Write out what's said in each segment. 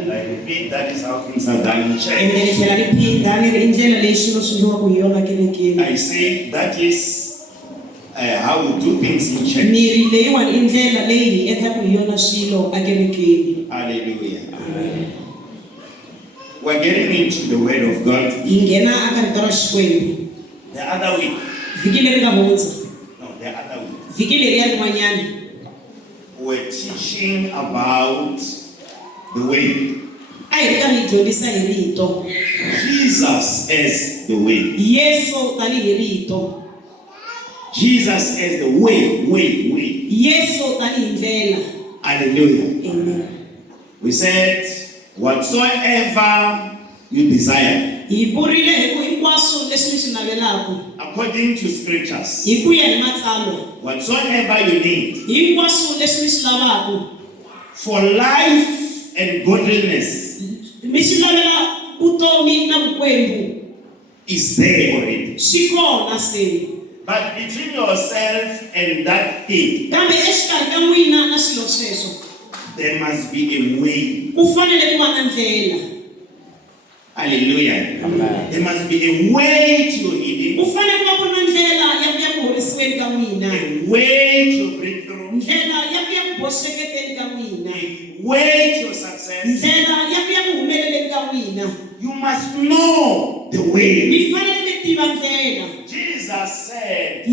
And I repeat, that is how things are done in church. I say that is how we do things in church. Hallelujah. Amen. We're getting into the Word of God. The other week. No, the other week. We're teaching about the way. Jesus as the way. Jesus as the way. Hallelujah. Amen. We said, whatsoever you desire, according to scriptures, whatsoever you need for life and godliness is there already. But between yourself and that thing, there must be a way. Hallelujah. Amen. There must be a way to healing, a way to breakthrough, a way to success. You must know the way. Jesus said,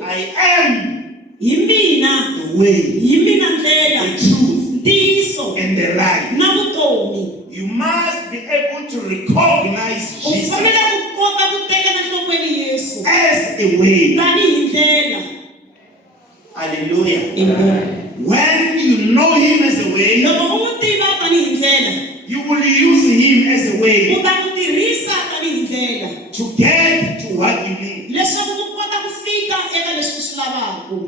I am the way, the truth, and the life. You must be able to recognize Jesus as a way. Hallelujah. Amen. When you know him as a way, you will use him as a way to get to what you need.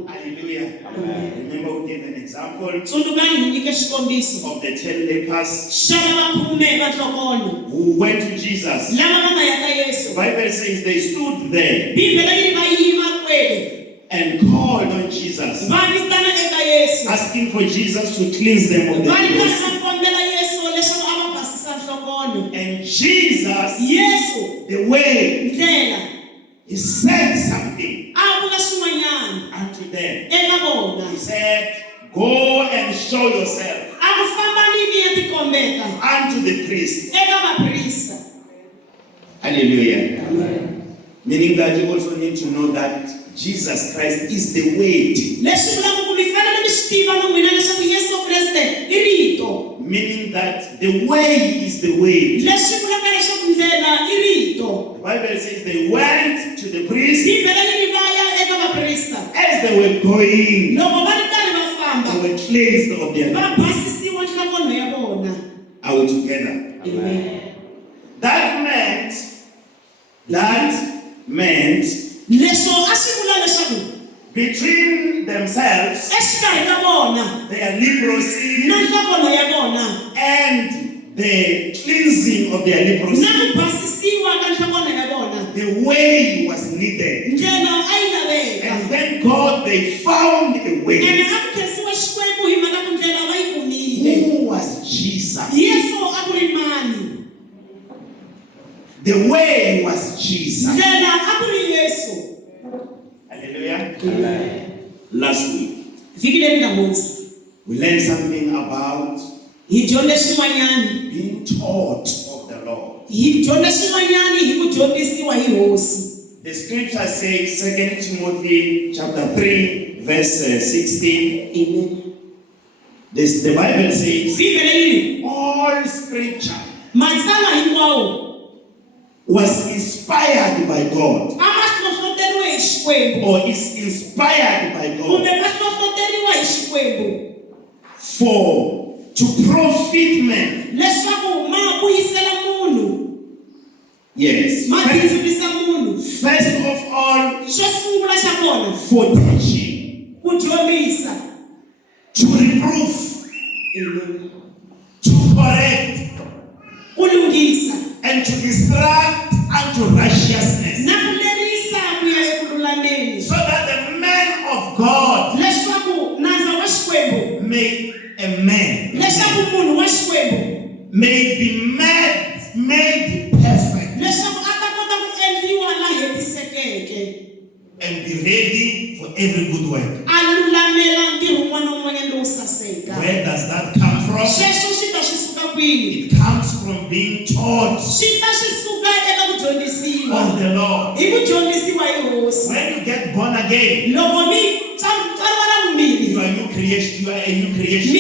Hallelujah. Amen. Remember we gave an example of the 10 lepers who went to Jesus. The Bible says they stood there and called on Jesus, asking for Jesus to cleanse them of their sins. And Jesus, the way, he said something unto them. He said, go and show yourself unto the priest. Hallelujah. Amen. Meaning that you also need to know that Jesus Christ is the way. Meaning that the way is the way. The Bible says they went to the priest. As they were going, they were cleansed of their sins. Are we together? Amen. That meant between themselves, their leprosy and the cleansing of their leprosy, the way was needed. And thank God they found a way. Who was Jesus? The way was Jesus. Hallelujah. Amen. Last week, we learned something about being taught of the Lord. The scripture says, 2 Timothy chapter 3, verse 16. Amen. The Bible says, all scripture was inspired by God, or is inspired by God, for to profit men. Yes. First of all, for teaching, to reproof, to correct, and to instruct unto righteousness, so that the man of God may a man may be made perfect and be ready for every good work. Where does that come from? It comes from being taught of the Lord. When you get born again, you are a new creation.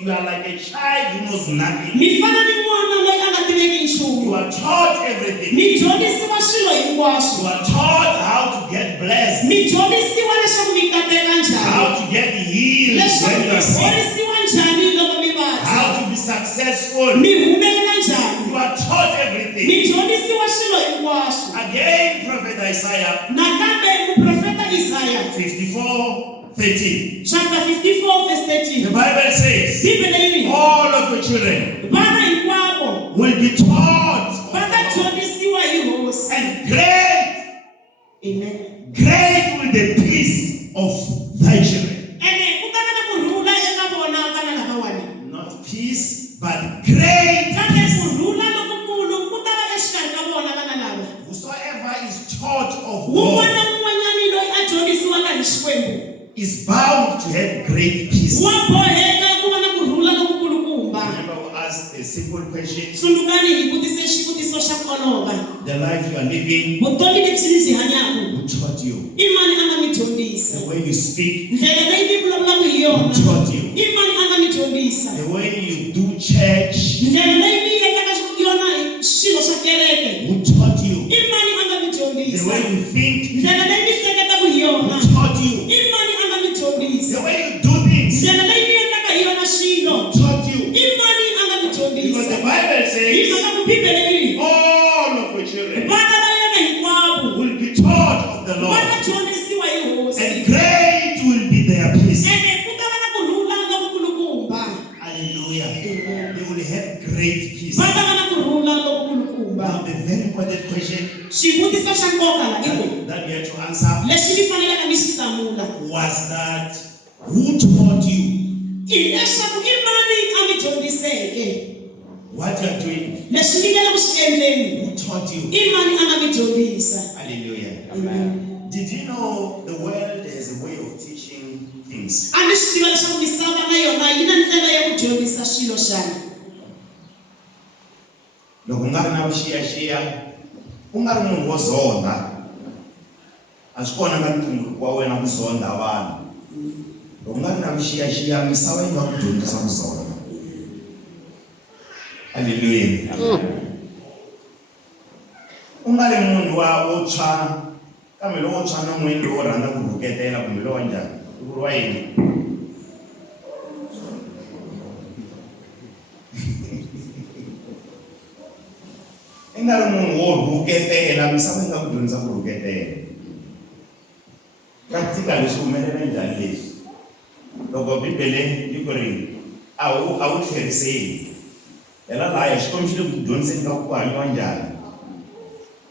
You are like a child who knows nothing. You are taught everything. You are taught how to get blessed, how to get healed when you are sick, how to be successful. You are taught everything. Again, Prophet Isaiah 54:13. Chapter 54, verse 13. The Bible says, all of the children will be taught, and great will the peace of thy children. Not peace, but great peace. Whosoever is taught of God is bound to have great peace. Remember, we asked a simple question. The life you are living, who taught you? The way you speak, who taught you? The way you do church, who taught you? The way you think, who taught you? The way you do things, who taught you? Because the Bible says all of the children will be taught of the Lord, and great will be their peace. Hallelujah. They will have great peace. Now the very important question that we had to answer was that who taught you? What you are doing? Who taught you? Hallelujah. Amen. Did you know the world has a way of teaching things? Loko nga ri na vuxiyaxiya u nga ri munhu wo zonda a swi kona ka ntumbuluko wa wena ku zonda vanhu. Loko nga ri na vuxiyaxiya misava yi nga ku dyondzisa ku zonda. Hallelujah. U nga ri munhu wo tshwa kambe lowo tshwa na n'wini lowo rhandza ku rhuketela kumbe lowa njhani u vuriwa yini? I nga ri munhu wo rhuketela misava yi nga ku dyondzisa ku rhuketela. Ka tika leswi humelela njhani leswi? Loko Bibele yi ku ri a wu tlheriseli hela lahaya Xikwembu xi le ku dyondziseni ka ku hanyiwa njhani.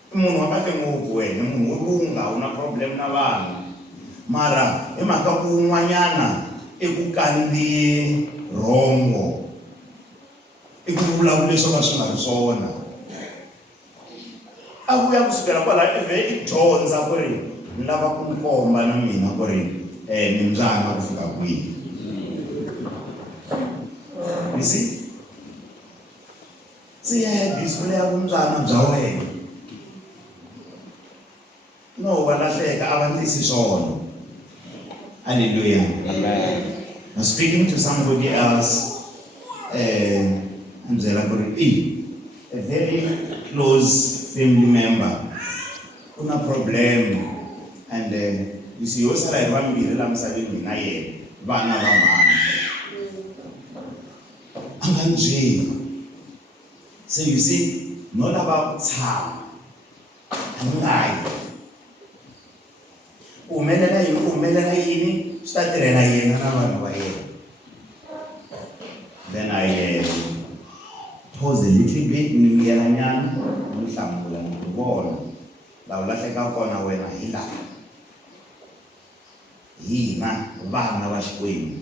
I munhu wa kahle ngopfu wena, munhu wo lunga, u na problem na vanhu, mara hi mhaka ku un'wanyana eku kandziye rhongo, i ku vulavula swo ka swi nga ri swona. A vuya kusukela kwalaho i vhe i dyondza ku ri ni lava ku komba na mina ku ri ni mbyana ku fika kwihi. You see? Se ya display ya vundzana bya wena. No, valahleka a va ndlisi swona. Hallelujah. Amen. I'm speaking to somebody else. I'm a very close family member. Una problem, and you see, also like one be la msabeni na yena vana va mama. Anganje. So you see, not about time. Angai. Umelela yini statirela yena na vanhu va yena. Then I pause a little bit niyelanyana nihlamula ngibona la ulahleka kona wena hilala. Hina vana va Xikwembu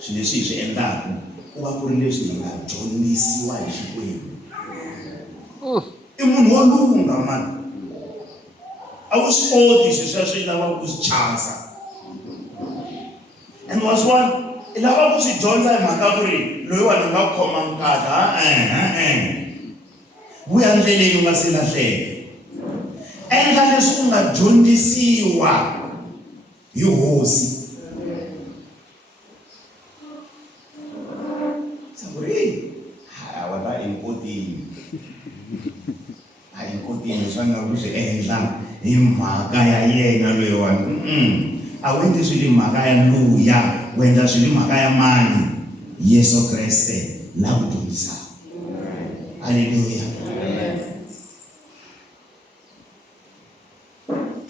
swilo leswi hi swi endlaku ku va ku ri leswi hi nga dyondzisiwa hi Xikwembu. I munhu wo lunga mani, a wu swi koti sweswo i lava ku swi chansa. And wa swona i lava ku swi dyondza hi mhaka ku ri loyiwani nga khoma nkata vuya ndleleni u nga se lahleka. Endla leswi u nga dyondzisiwa hi Hosi. Saburi wena enkotini swa nga ku swi endla hi mhaka ya yena loyiwani. A wu endli swilo hi mhaka ya luya, u endla swilo hi mhaka ya mani? Yesu Kreste la ku dyondzisa. Haleluya.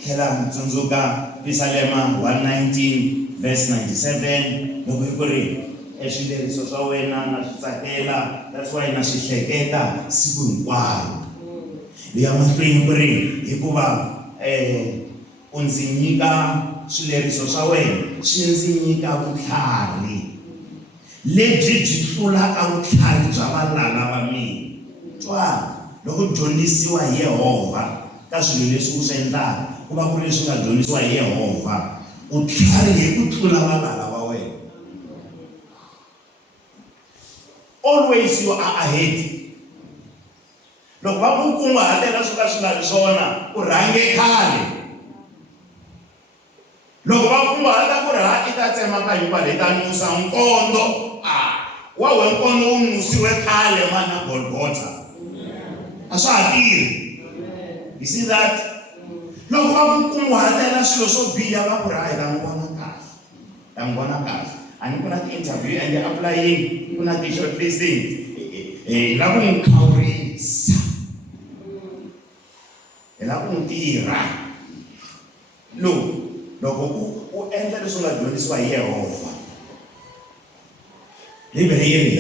Khela mtsundzuka Psalm 119 verse 97 loko ku ri swileriso swa wena na swi tsakela, that's why na swi hleketa siku hinkwaro. Liya mahlweni ku ri hikuva u ndzi nyika swileriso swa wena, swi ndzi nyika vutlhari lebyi byi tlulaka vutlhari bya valala va mina. Twa loko dyondzisiwa hi Yehovha ka swilo leswi u swi endlaka, ku va ku ri leswi nga dyondzisiwa hi Yehovha, u tlhari hi ku tlula valala va wena. Always you are ahead. Loko va ku kunguhatela swo ka swi nga ri swona, u rhange khale. Loko va kunguhata ku ri i ta tsemakanya kwale ta nusa nkondo, wa we nkondo wu nusiwe khale mana Golgotha. A swa ha tirhi. You see that? Loko va ku kunguhatela swilo swo biha va ku ri ta n'wi vona kahle, ta n'wi vona kahle. A ni ku na ti-interview and applying, ku na ti-shortlisting. Hi la ku n'wi khawurisa, hi la ku n'wi tirha. Loko u endla leswi nga dyondzisiwa hi Yehovha, Bibele yi ri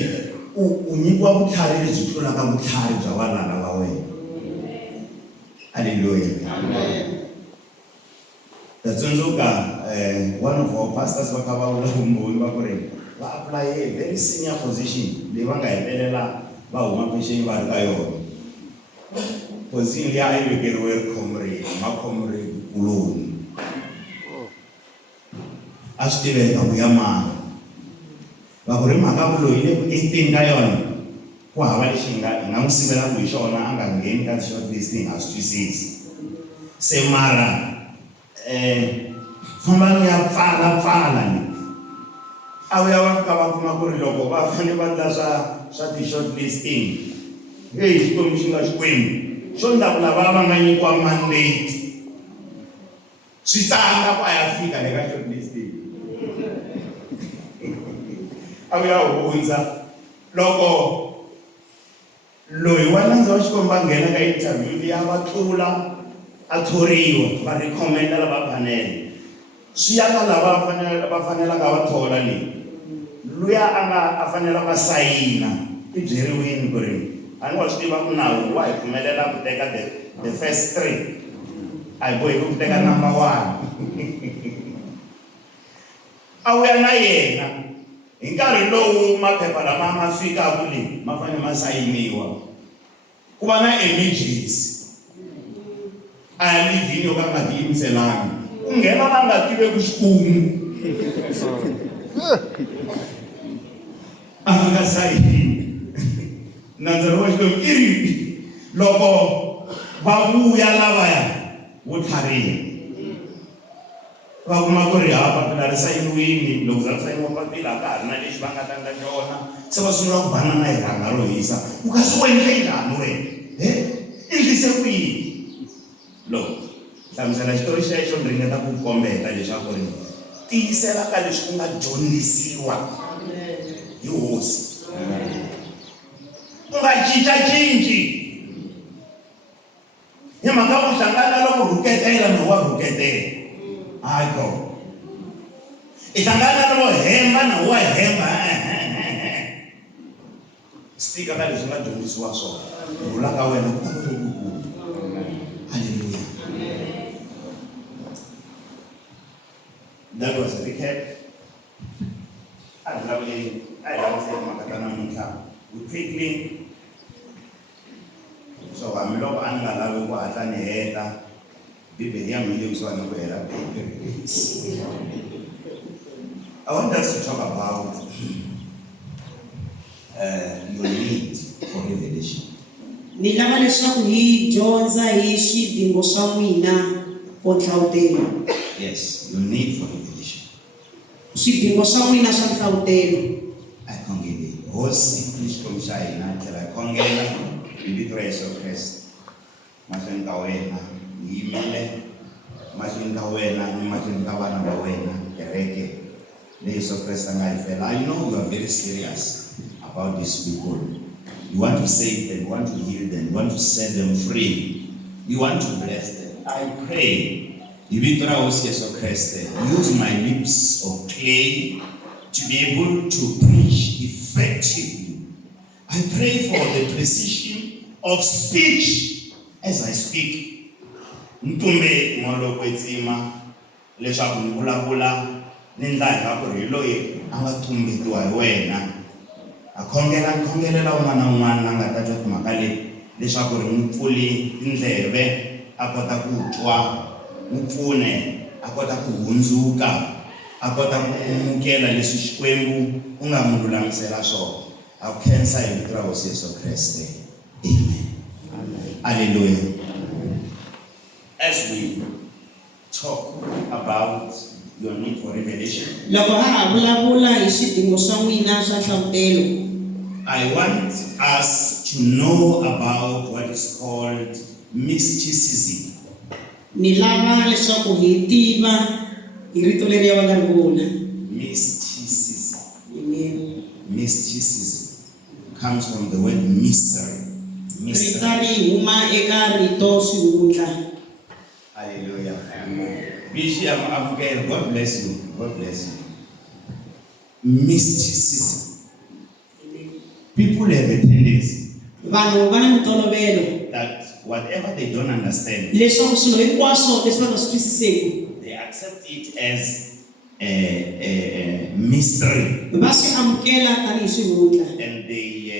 u nyikiwa vutlhari lebyi tlulaka vutlhari bya valala va wena. Haleluya. Tatsundzuka one of our pastors va kha va vula vumbhoni va ku ri va apply a very senior position leyi va nga hetelela va huma pension va ri ka yona. Position leyi a yi vekeriwe comrade kuloni. A swi tiveka ku ya mani, va ku ri mhaka ku loyi le ku eteni ka yona ku hava lexi hi nga n'wi sivela ku hi xona a nga ngheni ka shortlisting, a swi twisisi. Se mara famba ni ya pfala ni a vuya va fika va kuma ku ri loko va fanele va endla swa ti-shortlisting, Xikwembu xi nga Xikwembu xo ndla ku lava va nga nyikiwa mandate swi tsanga ku a ya fika le ka shortlisting. A vuya hundza loko loyi wa nandza wa Xikwembu a nghena ka interview ya va tlula a thoriwa, va recommenda lava panel. Swi ya ka lava va fanelaka va thola leyi, luya a fanela va sayina i byeriwini ku ri a ni wa swi tiva ku nawu wa hi pfumelela ku teka the first 3, a hi bohi ku teka number 1. A vuya na yena hi nkarhi lowu maphepha lama ma fikaku leyi ma fanele ma sayiniwa, ku va na emergency. A ya livhini yo ka nga ti yimiselanga, ku nghena va nga tiveki xikumu, a nga sayini. Nandzero wa Xikwembu i ri loko va vuya lavaya vo tlhariha va kuma ku ri papila ri sayiniwini. Loko za ri sayiniwa papila ka ha ri na lexi va nga tanga xona, se va sungula ku banana hi rhanga ro hisa. U nga swi endle njhani wena? Endlise ku yini? Loko hlamusela xitori xexo ni ringeta ku kombeta leswaku ri tiyisela ka leswi ku nga dyondzisiwa hi Hosi. U nga cincacinci hi mhaka ku hlangana loko rhuketela na wa rhuketela. Hayi ko i hlangana na vo hemba na wa hemba. Stika ka leswi nga dyondzisiwa swona, vula ka wena ku ta va lokukulu. Haleluya. That was a recap. I love you. I love you. we quickly so hambiloko a ni nga lavi ku hatla ni heta Bibele ya mina kusuka ku hela I want us to talk about your need for revelation. Ni lava leswaku hi dyondza hi swidingo swa n'wina for nhlawutelo. Yes, your need for revelation. Swidingo swa n'wina swa nhlawutelo. I khongele hosi ni xikwembu xa hina tlhela hi khongela hi vito ra Yesu Kreste mahlweni ka wena hi yimele mahlweni ka wena ni mahlweni ka vana va wena kereke leyi Yesu Kreste a nga hi fela. I know you are very serious about these people. You want to save them, you want to heal them, you want to set them free, you want to bless them. I pray hi vito ra hosi Yesu Kreste, use my lips of clay to be able to preach effectively. I pray for the precision of speech as I speak. Ntumbe ngolo kwetsima leswaku ni vulavula ni ndla ku ri loyi a nga tumbetiwa hi wena. Akhongelela un'wana a nga ta twa timhaka leti leswaku ri n'wi pfuli tindleve a kota ku twa, n'wi pfune a kota ku hundzuka, a kota ku amukela leswi Xikwembu u nga mu lulamisela swona. I'll khensa hi vito ra hosi Yesu Kreste. Amen. Hallelujah. As we talk about your need for revelation, Loko ha vulavula hi swidingo swa n'wina swa nhlawutelo. I want us to know about what is called mysticism. Ni lava leswaku hi tiva hi rito leri ya va nga ri vula. Mysticism. Amen. Mysticism comes from the word mystery. Mystery. Ritari huma eka rito swihundla. Hallelujah. Bishop Abugel, God bless you. God bless you. Mysticism. People have a tendency Vanhu va na mitolovelo that whatever they don't understand, leswaku swilo hinkwaswo leswi va nga swi twisiseki they accept it as a mystery, va swi amukela tanihi swihundla, and they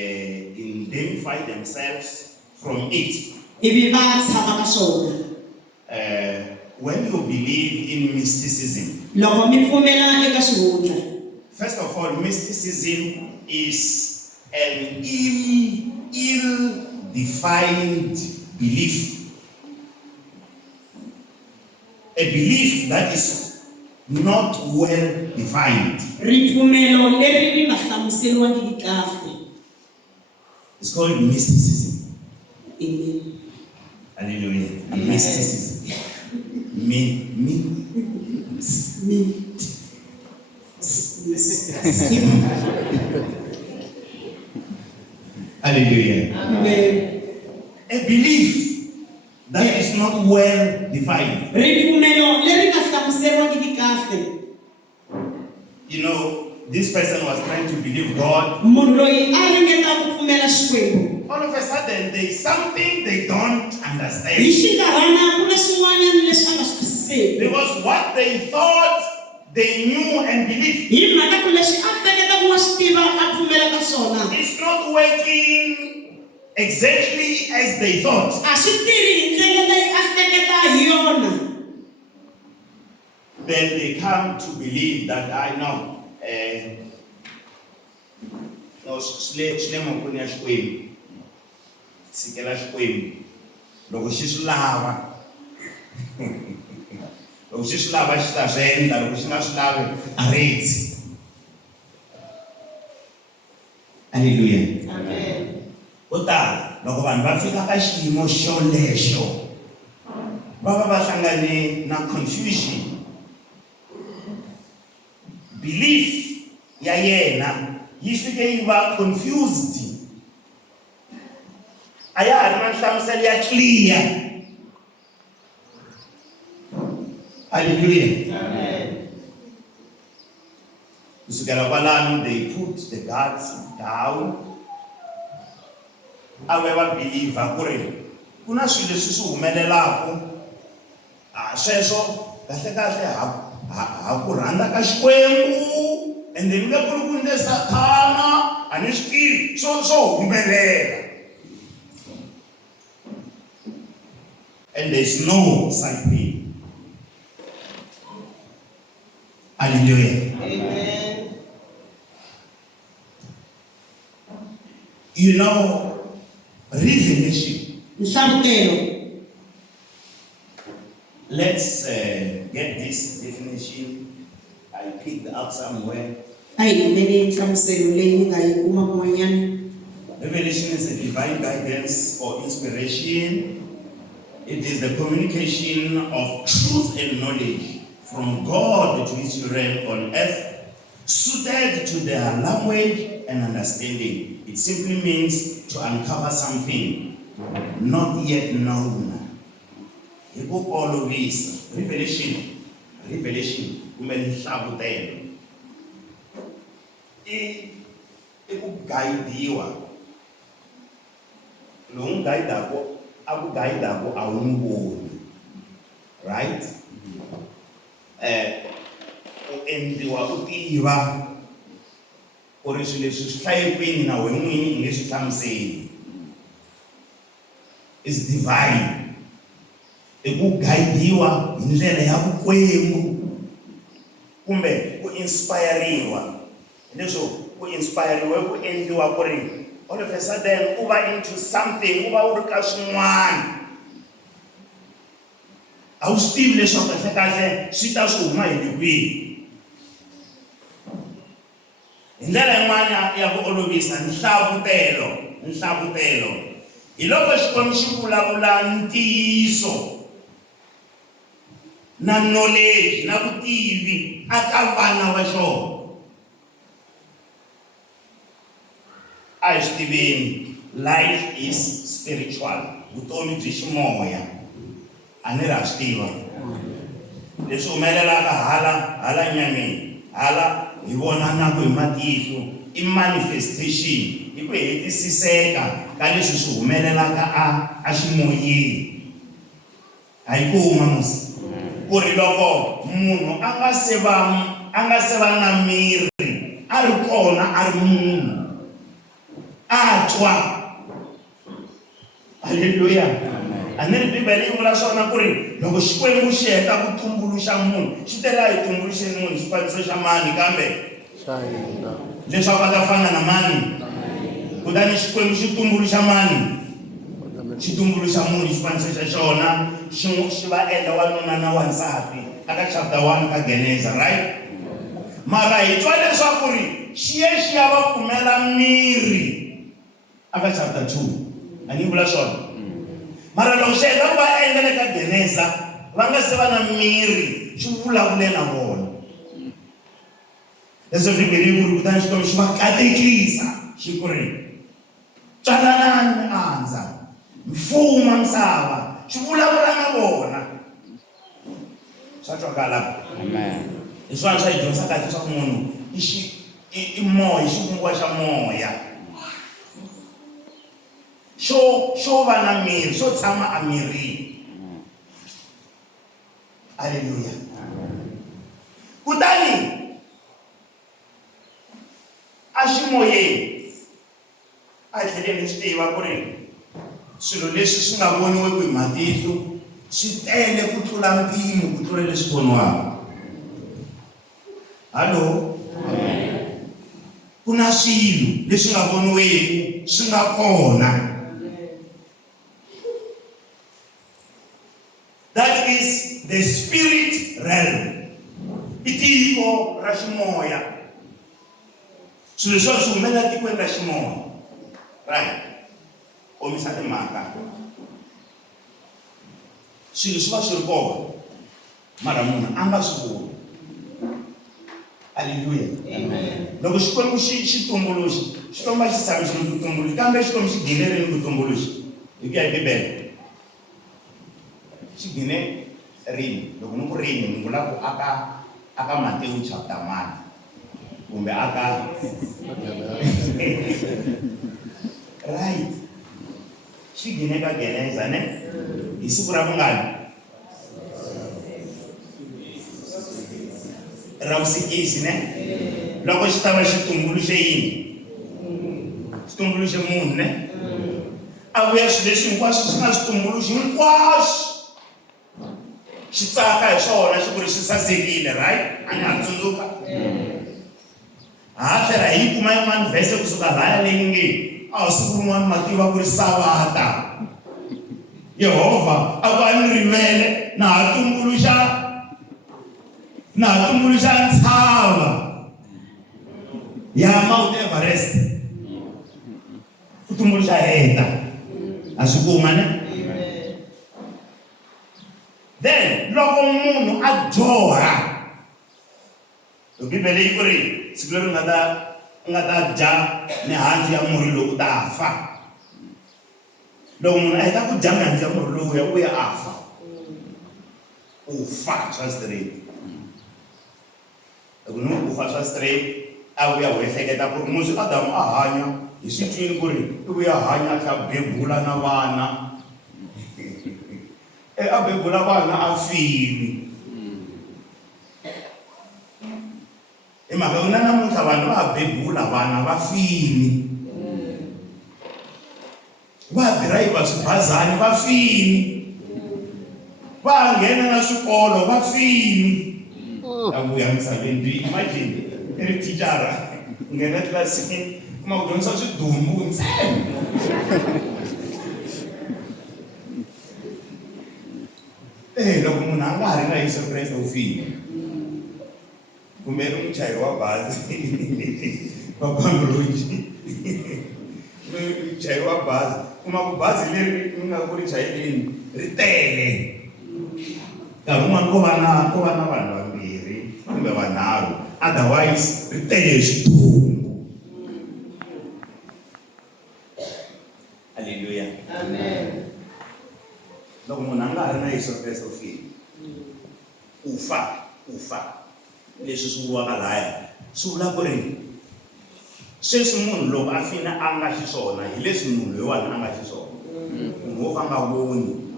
indemnify themselves from it. ivi va tshama ka swona. When you believe in mysticism, Loko mi pfumela eka swihundla, first of all, mysticism is an ill-defined belief. A belief that is not well defined. ripfumelo leri ri nga hlamuseriwangiki kahle. It's called mysticism. Amen. Hallelujah. Mysticism. Me. Hallelujah. Amen. A belief that is not well defined. Ripfumelo leri nga hlamuseriwangiki kahle. You know, this person was trying to believe God. Munhu loyi a ringeta ku pfumela Xikwembu. All of a sudden, there is something they don't Hi understand. xinkarhana ku na swin'wanyana leswi a nga swi twisiseki. Because what they thought they knew and believed Hi mhaka ku leswi a hleketa ku wa swi tiva a pfumela ka swona is not working exactly as they thought. a swi tirhi hi ndlela leyi a hleketa hi yona. Then they come to believe that I know. No, Shlemo Kunya Shkwem. Sikela Shkwem. Loko xi swi lava. Loko xi swi lava xi ta swi endla, loko xi nga swi lavi a ritsi. Hallelujah. Amen. Kutala loko vanhu va fika ka xiyimo xolexo va va va hlangane na confusion. Belief ya yena yi fike yi va confused. A ya ha ri na nhlamuselo ya clear. Hallelujah. Amen. Kusukela kwalano they put the guards down. Ave va believer ku ri ku na swilo leswi swi humelelaka. Sweswo kahle ha ku rhandza ka Xikwembu, and then ku ri ku nge Sathana a ni swi tivi swo humelela. And there's no such thing. Hallelujah. Amen. You know, revelation. Nhlavutelo. Let's get this definition. I picked up somewhere. A hi ngomeni nhlamuselo leyi ni nga yi kuma kun'wanyana. Revelation is a divine guidance or inspiration. It is the communication of truth and knowledge from God to his children on earth, suited to their language and understanding. It simply means to uncover something not yet known. The book all of this, revelation, nhlavutelo. I ku guidiwa. Lo guidako aku guidako a wu voni. Right? U endliwa u tiva ku ri swilo leswi swi hlaye kwini na wena n'wini i nge swi hlamuseli. Is divine. I ku guidiwa hi ndlela ya vukwembu kumbe ku inspiriwa. Leswo ku inspiriwa ku endliwa ku ri all of a sudden u va into something, u va u ri ka swin'wana. A wu swi tivi leswaku kahle swi ta swi huma hi kwihi. Hi ndlela yin'wana ya ku olovisa nhlavutelo. Hi loko Xikwembu xi vulavula ntiyiso na knowledge na vutivi aka vana va xona. A hi swi tiveni, life is spiritual. Vutomi byi ximoya. A ni ri ha swi tiva. Leswi humelelaka hala nyameni, hala hi vonanaka hi matihlo, i manifestation, hi ku hetisiseka ka leswi swi humelelaka a ximoyeni. A hi kuma musi. Ku ri loko munhu a nga se va na miri, a ri kona a ri munhu. A twa. Hallelujah. A ni ri Bibele yi vula swona ku ri loko Xikwembu xi heta ku tumbuluxa munhu, xi tela hi tumbuluxeni munhu xifaniso xa mani kambe leswaku a ta fana na mani. Kutani Xikwembu xi tumbuluxa mani? Xi tumbuluxa munhu xifaniso xa xona, xi va endla wanuna na wansati aka chapter 1 ka Genesis, right? Mara hi twa leswaku ri xi ye xi ya va kumela miri aka chapter 2. A ni vula swona. Mara loko xi heta ku va endla le ka Genesis, va nga se va na miri, xi vulavule na vona. Leswi Bibele yi vula kutani Xikwembu xi va katekisa xi ku ri twananani andza, mfuma misava, xi vulavula na vona. Swa twakala. Amen. Hi swona swa hi dyondzisa kahle leswaku munhu i moya, xivumbiwa xa moya. Xo va na miri, xo tshama a mirini. Hallelujah. Kutani a ximoyeni a hi tlheleni swi tiva ku ri swilo leswi swi nga voniweki hi matihlo swi tele ku tlula mpimo, ku tlula leswi voniwaka. Hallo? Ku na swilo leswi nga voniweki swi nga kona. That is the spirit realm. I tiko ra ximoya. Swilo leswi swi humelela tikweni ra ximoya. Right? Komisa timhaka. Swilo swi va swi ri kona, mara munhu a nga swi voni. Hallelujah. Amen. Loko Xikwembu xi tumbuluxa, Xikwembu xi tshamisile ku tumbuluxa, kambe Xikwembu xi ginerile ku tumbuluxa. Hi ku ya hi Bibele. Xi gine rini? Loko ni ku rini ni vula ku aka Matewu chapter 1 kumbe aka right. Xi gine ka Genesis ne? Hi siku ra vungani? Ra vusikisi ne? Loko xi ta va xi tumbuluxe yini? tumbuluxe munhu ne a vuya swilo leswi hinkwaswo swi nga swi tumbuluxi hinkwaswo xi tsaka hi swona xi ku ri swi sasekile right a ni ha tsundzuka ha tlhela hi kuma yin'wana vhese kusuka laya leyi nge a siku rin'wana ma tiva ku ri sabata Yehovha a ku a ni rivele na ha tumbuluxa ntshava ya Mount Everest ku tumbuluxa heta a swi kuma ne then loko munhu a dyoha Bibele yi ku ri siku leri nga ta dya mihandzu ya murhi lowu ta fa loko munhu a heta ku dya mihandzu ya murhi lowu ya a fa u fa swa straight loko ni u fa swa straight a vuya u ehleketa ku ri musi Adamu a hanya hi swi twini ku ri u vuya hanya a tlha bebula na vana a bebula vana a fini hi mhaka ku na namuntlha vanhu va bebula vana va fini va dirayivha swibazani va fini va nghena na swikolo va fini a vuya misaveni imagine i ri thicara nghena tlilasini kuma ku dyondzisa swidumbu ntsena loko munhu a nga ha ri na Yesu Kreste u fini kumbe ri muchayeri wa bazi vapamboloji muchayeri wa bazi kuma ku bazi leri mi nga ku ri chayeleni ri tele nkarhi wun'wana ko va na vanhu vambirhi kumbe vanharhu otherwise ri tele hi swidumbu halleluya amen loko munhu a nga ha ri na Yesu Kreste u fini u fa leswi swi vuriwaka laya swi vula ku ri sweswi munhu loko a fina a nga xiswona hi leswi munhu loyiwani a nga xiswona munhu wo ka nga voni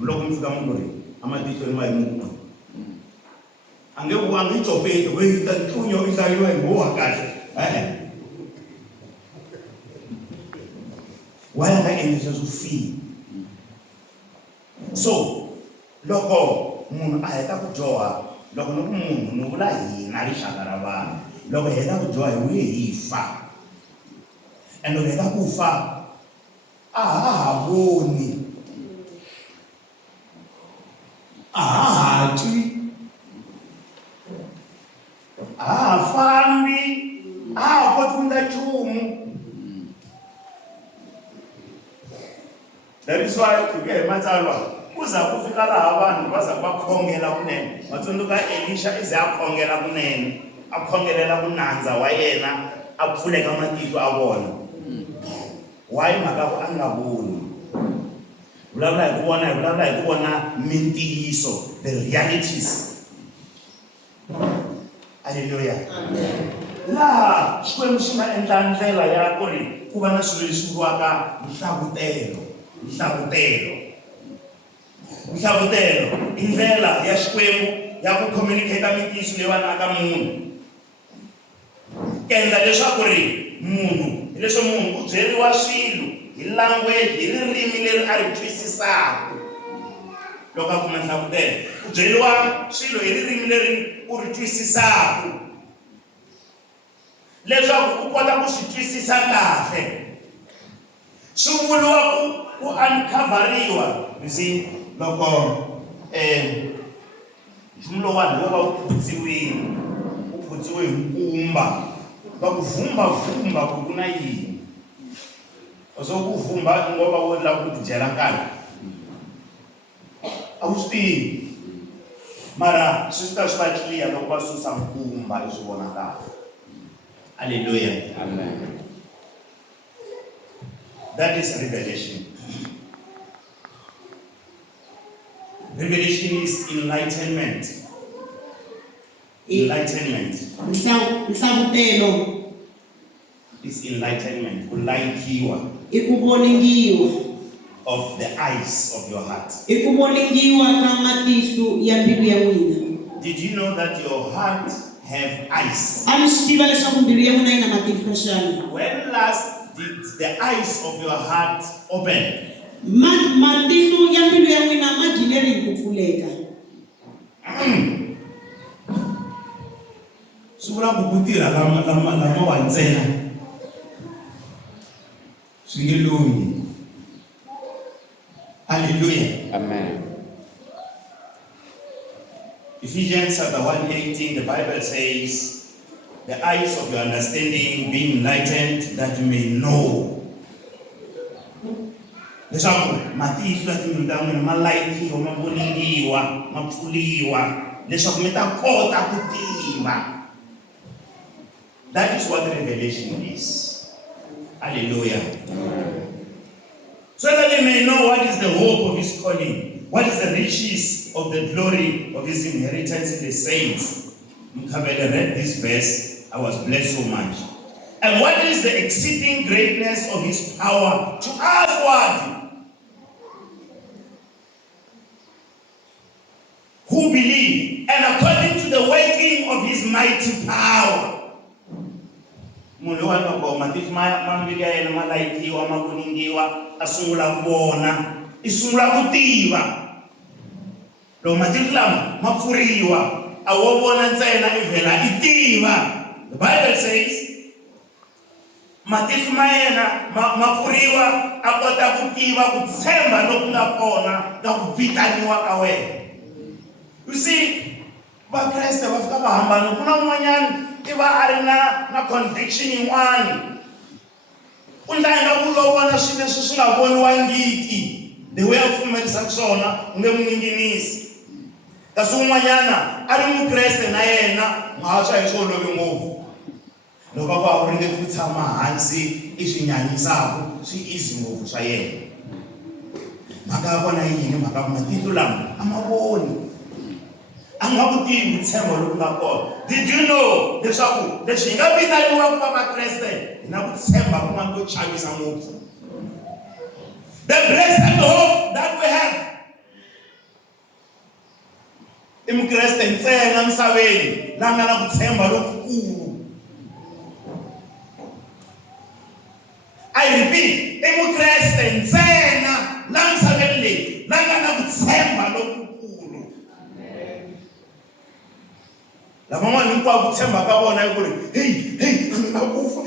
loko mi fika munhu ri amatihlweni ma hi munhu a nge copeti we ta ntlunyo i hlayiwa hi ngowa kahle wa nga endlisa swo fina so loko munhu a heta ku dyoha loko ni ku munhu ni vula hina rixaka ra vanhu loko hi heta ku dyoha hi vuye hi fa and loko hi heta ku fa a ha voni a ha twi a ha fambi a ha koti ku endla nchumu that is why ku ya hi matsalwa kuza ku fika laha vanhu va za va khongela kunene vatsundzuka Elisha ize a khongela kunene a khongelela kunandza wa yena a pfuleka matihlo a vona why mhaka ku a nga voni vulavula hi ku vona mintiyiso the realities halleluya laha Xikwembu xi nga endla ndlela ya ku ri ku va na swilo leswi vuriwaka nhlavutelo i ndlela ya Xikwembu ya ku communicate mintiyiso leyi va naka munhu endla leswaku ri munhu hi leswo munhu u byeriwa swilo hi language hi ririmi leri a ri twisisaka loko a kuma nhlavutelo u byeriwa swilo hi ririmi leri u ri twisisaka leswaku u kota ku swi twisisa kahle swi vuriwa ku uncoveriwa you see loko nchumu lowani wo va u phutsiwe hi nkumba va ku vhumba ku ku na yini so ku vhumba ngo va wo lava ku tidyela nkarhi a wu swi tivi mara swi ta swi va clear loko va susa nkumba leswi vonakaka halleluya amen that is revelation. Revelation is enlightenment. Nhlavutelo is enlightenment, kulayitiwa i ku voningiwa of the eyes of your heart. I ku voningiwa ka matihlo ya mbilu ya n'wina. Did you know that your heart have eyes? A mi swi tiva leswaku mbilu ya n'wina yi na matihlo xana? When last did the eyes of your heart open? Matihlo ya mbilu ya n'wina ma gileri ku pfuleka. Sungula ku tirha lama wa ntsena. Swi nge lunghi. Hallelujah. Amen. Ephesians chapter 1:18, the Bible says, the eyes of your understanding being enlightened, that you may know. Leswaku matihlo ya timbilu ta n'wina ma layithiwa, ma voniniwa, ma pfuliwa, leswaku mi ta kota ku tiva. That is what revelation is. Hallelujah. So that you may know what is the hope of his calling, what is the riches of the glory of his inheritance in the saints. When I read this verse, I was blessed so much. And what is the exceeding greatness of his power to us what? Who believe, and according to the working of his mighty power. Munhu wa loko matihlo ma mbili ya yena ma layithiwa, ma voningiwa, a sungula ku vona, I sungula ku tiva. Loko matihlo lama ma pfuriwa, a wo vona ntsena I vhela I tiva. The Bible says, matihlo ma yena ma pfuriwa, a kota ku tiva ku tshemba loku nga kona ka ku vitaniwa ka wena. You see, vakreste va fika va hambana, ku na un'wanyana I va a ri na conviction yin'wana. U ndla ku lo vona swilo leswi swi nga voniwangiki. The way a pfumerisaka swona u nge n'wi ninginisi. Kasi un'wanyana a ri mukreste na yena swa hi swi olovi ngopfu. Loko va ringe ku tshama hansi I swi nyanyisaka swi easy ngopfu swa yena. Mhaka ya kona yini? Mhaka ku matihlo lama a ma voni. A nga ku tivi ntshembo loku nga kona. Did you know leswaku leswi hi nga vitaniwa ku va vakreste hi na ku tshemba ku nga ko chavisa ngopfu. The blessed hope that we have. I mukreste ntsena misaveni la nga na ku tshemba lokukulu. I repeat, I mukreste ntsena la misaveni leyi la nga na ku tshemba lokukulu. Lava vanhu hinkwavo ku tshemba ka vona I ku ri hey na kufa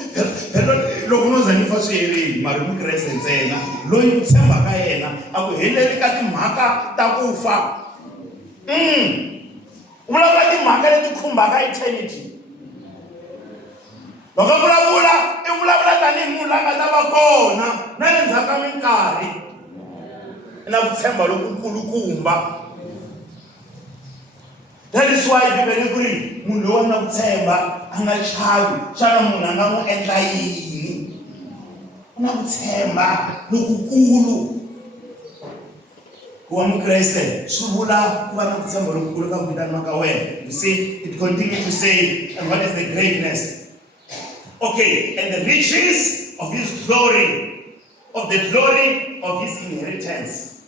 loko no za ni fa swi herile mara mukreste ntsena loyi ku tshemba ka yena a ku heleli ka timhaka ta kufa. U vulavula timhaka leti khumbaka eternity. Loko vulavula I vulavula tanihi munhu la nga ta va kona na le ndzhaku ka minkarhi na ku tshemba lokukulukumba. That is why Bibele ku ri munhu loyi na ku tshemba a nga chavi xana munhu a nga n'wi endla yini. U na ku tshemba lokukulu. Ku va mukreste swi vula ku va na ku tshemba lokukulu ka ku vitaniwa ka wena. You see, it continues to say, and what is the greatness? Okay, and the riches of his glory, of the glory of his inheritance.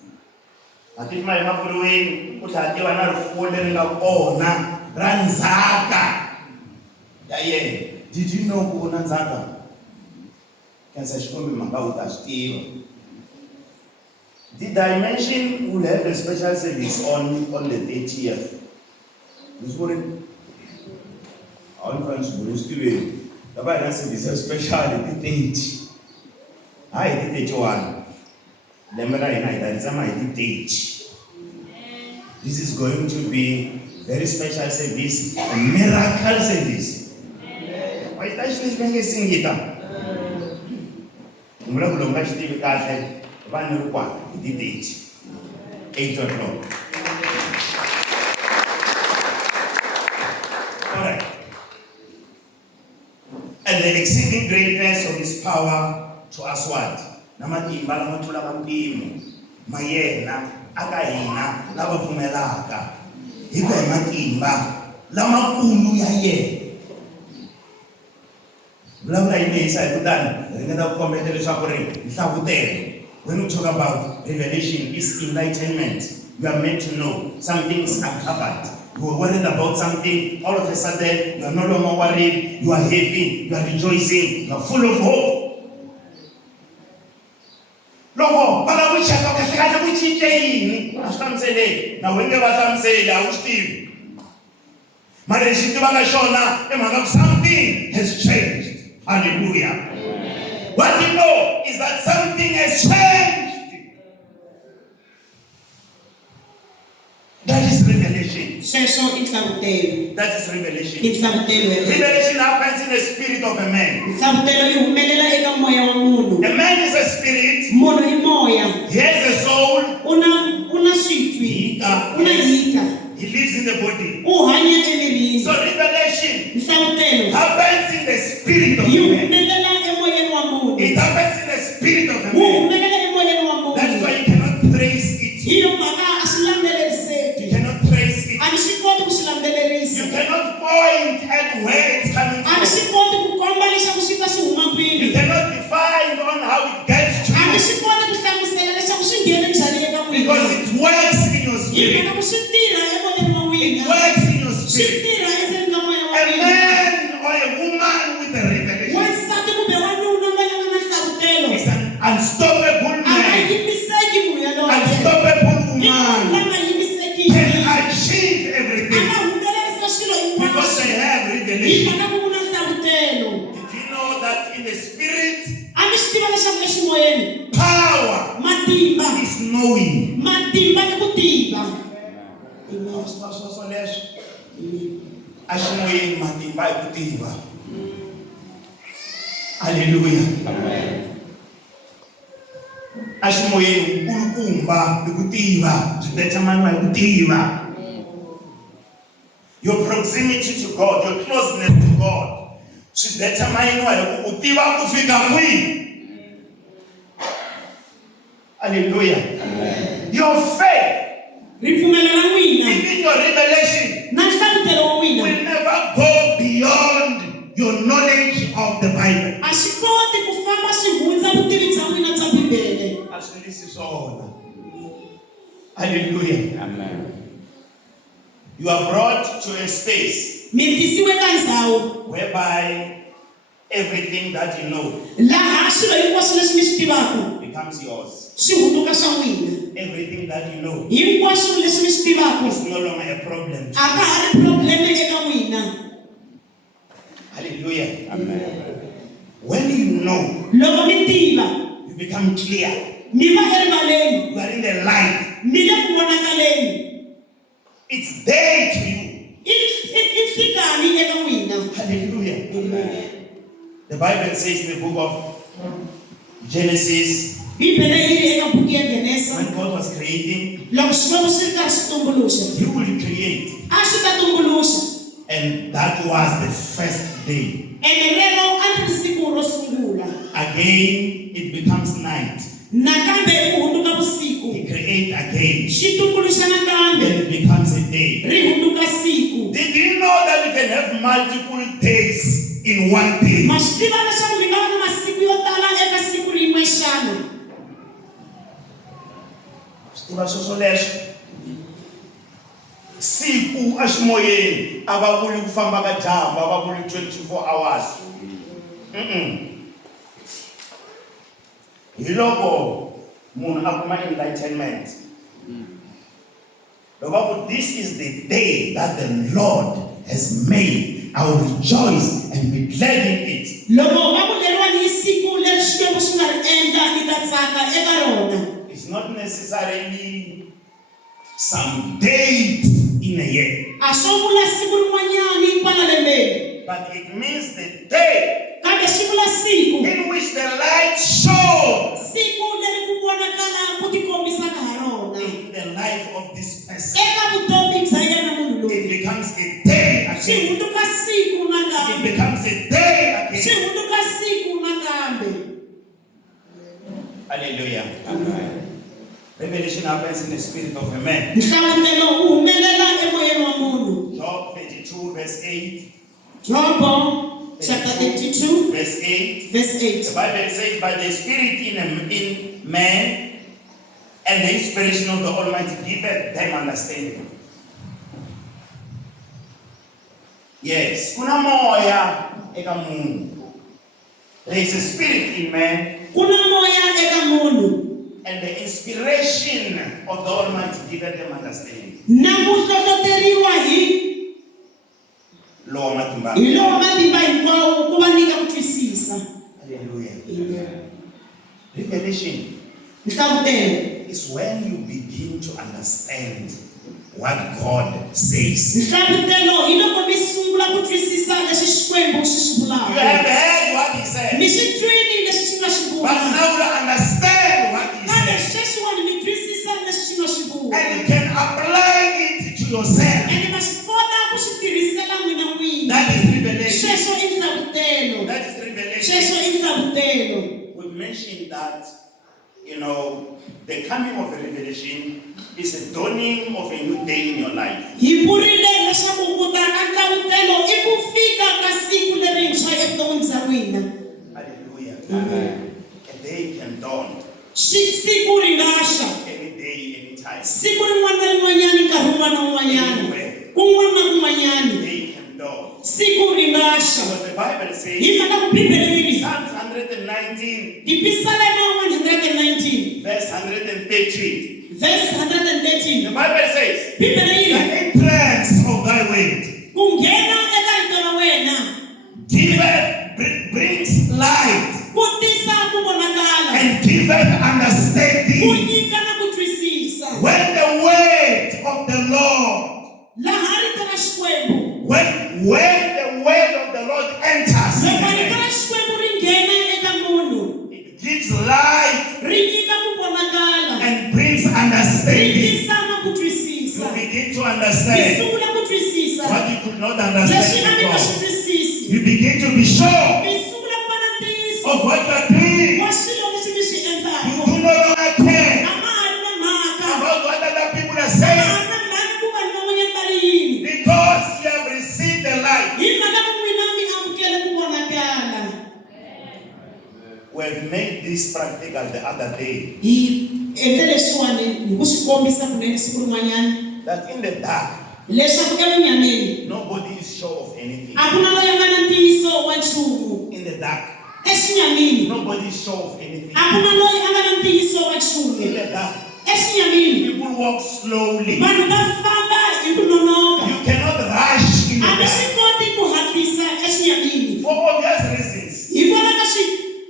Matihlo ma hina pfuriwile, ku tlhela tiva na rifuwo leri nga kona ra ndzhaka ya yena. Did you know ku na ndzhaka? Khensa xikombi mhaka u ta swi tiva. Did I mention we'll have a special service on the 30th? This morning, our friends will still the Bible service is special the 30th. I did 31. Lemera United, this is going to be very special service, a miracle service. Why is that not sing it? I'm going to go to the cafe. One o'clock, it is 8 o'clock. All right. And the exceeding greatness of his power to us what? Namatimba la matula ka mpimo mayena aka hina lava pfumelaka hi ku hi matimba lamakulu ya yena. Vulavula yini hi sa hi kutani hi ringeta ku kombeta leswaku ri nhlavutelo. When we talk about revelation is enlightenment. You are meant to know some things are covered. You were worried about something, all of a sudden, you are no longer worried, you are happy, you are rejoicing, you are full of hope. Loko, baka kuchaka kahlekana kuchinje yini? Asihlamusele, nawe ngeke bahlamusele awusitivi. Manje lexi tivaka xona i mhaka ku something has changed. Hallelujah. What you know is that something has changed. That is revelation. Sweswo i nhlavutelo. That is revelation. I nhlavutelo. Revelation happens in the spirit of a man. Nhlavutelo yi humelela eka moya wa munhu. A man is a spirit. Munhu i moya. He has a soul. Una switwi. Una hika. He lives in the body. U hanya emirini. So revelation Nhlavutelo happens in the spirit of yi a man. humelela emoyeni wa munhu. It happens in the spirit of a Wu man. humelela emoyeni wa munhu. That's why you cannot trace it. Hi yo mhaka a swi landzeleriseki. You cannot trace it. A mi swi koti ku swi You landzelerisa. cannot point at where it's coming A mi swi from. koti ku komba leswaku swi ta swi huma You kwini. cannot define on how it gets to A mi you. swi koti ku hlamusela leswaku swi nghene njhani eka Because n'wina. it works in your Hi spirit. mhaka ku swi tirha emoyeni wa It n'wina. works in your Swi spirit. tirha endzeni ka moya wa A n'wina. man or a woman with a revelation Wansati kumbe wanuna loyi a nga na nhlavutelo. is an unstoppable A nga man. yimiseki munhu yaloye. Unstoppable I munhu woman la nga yimisekiki. can achieve A everything nga humelerisa swilo because hinkwaswo. they have Hi revelation. mhaka ku na nhlavutelo. Did you know that in the spirit, A mi swi tiva leswaku eximoyeni power matimba is knowing? matimba ni ku tiva. Ashimoyeni matimba hi ku tiva. Hallelujah. Ashimoyeni nkulukumba hi ku tiva, byi determine hi ku tiva. Your proximity to God, your closeness to God, should determine hi ku u tiva ku fika kwihi. Hallelujah. Your faith, Ripfumelo ra n'wina even your revelation, na nhlavutelo wa n'wina will never go beyond your knowledge of the Bible. a swi koti ku famba swi hundza vutivi bya n'wina bya Bibele. Actually, swona. Hallelujah. Amen. You are brought to a space Mi tisiwe ka ndhawu whereby everything that you know laha swilo hinkwaswo leswi mi swi tivaka becomes yours. swi hunduka swa n'wina. Everything that you know Hinkwaswo leswi mi swi tivaka is no longer a problem. a ka ha ri probleme eka n'wina. Hallelujah. Amen. When you know, Loko mi tiva you become clear. mi va erivaleni You are in the light. mi le ku vonakaleni. It's there to you. I fikani eka n'wina. Hallelujah. Amen. The Bible says in the book of Genesis, Bibele yi ri eka buku ya Genesa when God was creating, loko Xikwembu swi ri karhi swi tumbuluxa He will create. a swi ta tumbuluxa And that was the first day. ene rero a ri ri siku ro sungula Again, it becomes night. nakambe ku hunduka vusiku He creates again. xi tumbuluxa nakambe Then it becomes a day. ri hunduka siku. Did you know that you can have multiple days in one day? Ma swi tiva leswaku mi nga va na masiku yo tala eka siku rin'we xana. Stiva sweswo leswo. Siku aximoyeni a va vuli ku famba ka dyambu, a va vuli 24 hours. Hi loko munhu a kuma enlightenment. Loko va ku this is the day that the Lord has made. I will rejoice and be glad in it. Loko va vuleriwa ni siku leri Xikwembu xi nga ri endla ni ta tsaka eka rona. It's not necessarily some date in a year, A swo vula siku rin'wanyani kwala lembeni. but it means the day Kambe swi vula siku. in which the light shone Siku leri ku vonakala ku tikombisaka ha rona. in the life of this person. Eka vutomi bya yena munhu It loyi. becomes a day Swi again. hunduka siku It nakambe. becomes a day Swi again. hunduka siku nakambe. Hallelujah. Amen. Revelation happens in the spirit of a man. Nhlavutelo wu humelela emoyeni wa munhu. Job 32 verse 8. Jobo chapter 32 Verse 8. verse The 8. Bible says, by the spirit in man and the inspiration of the Almighty giveth them understanding. Yes, kuna moya eka munhu. There is a spirit in man, kuna moya eka munhu, and the inspiration of the Almighty giveth them understanding. na ku hlohloteriwa hi Lowa matimba. lowo matimba hinkwawo ku va nyika ku twisisa. Hallelujah. Revelation Nhlavutelo is when you begin to understand what God says. nhlavutelo hi loko mi sungula ku twisisa leswi Xikwembu xi xi You vulaka. have heard what He said, Mi xi twini leswi xi nga xi but vula, now you understand what He kambe said, sweswiwani mi twisisa leswi xi nga xi vula, and you can apply it to yourself. ene ma swi kota ku swi tirhisela n'wina n'wini. That is revelation. Sweswo i nhlavutelo, That is revelation. sweswo i nhlavutelo. We mentioned that, the coming of a revelation is a dawning of a new day in your life. Hi vurile leswaku ku ta ka nhlavutelo i ku fika ka siku lerintshwa evuton'wini bya n'wina. Hallelujah. Amen. A day can dawn Siku ri nga xa, any day, anytime. siku rin'wana na rin'wanyana, nkarhi wun'wana na wun'wanyana, Anywhere. kun'wana na kun'wanyana, A day can dawn. siku ri nga xa. Because the Bible says, Hi mhaka ku Bibele yi ri Psalms 119, Tipisalema 119 verse 130. verse 113. The Bible says, Bibele yi the ri entrance of thy word ku nghena eka rito ra wena brings light ku tisa ku vonakala, and giveth ku understanding. nyika na ku twisisa. When the word of the Lord, Laha rito ra Xikwembu, when the word of the Lord enters, loko rito ra Xikwembu ri nghena eka munhu, it gives light ri nyika ku vonakala, and brings ri understanding. tisa na ku You twisisa. begin to Hi understand sungula ku twisisa what you could not leswi a understand mi nga swi before. twisisi. You begin to be sure Mi sungula ku va na ntiyiso of what you are doing. wa swilo leswi mi swi You endlaka. do no longer care A ma ha ri na mhaka, about what other people are a ma saying, ha ri na mhaka ku vanhu van'wanyana va ri yini. because you have received the light. Hi mhaka ku n'wina mi amukele ku vonakala. We have made this practical the other day, Hi endle leswiwani hi ku swi kombisa kunene siku rin'wanyana that in the dark, leswaku evunyameni nobody is sure of anything. a ku na loyi a nga na ntiyiso wa nchumu. In the dark, Exinyamini nobody is sure of anything. a ku na loyi a nga na ntiyiso wa In nchumu. the dark, Exinyamini people walk slowly. vanhu va famba hi ku nonoka, You cannot rush in the a mi dark swi koti ku hatlisa exinyamini for obvious reasons. hikwalaho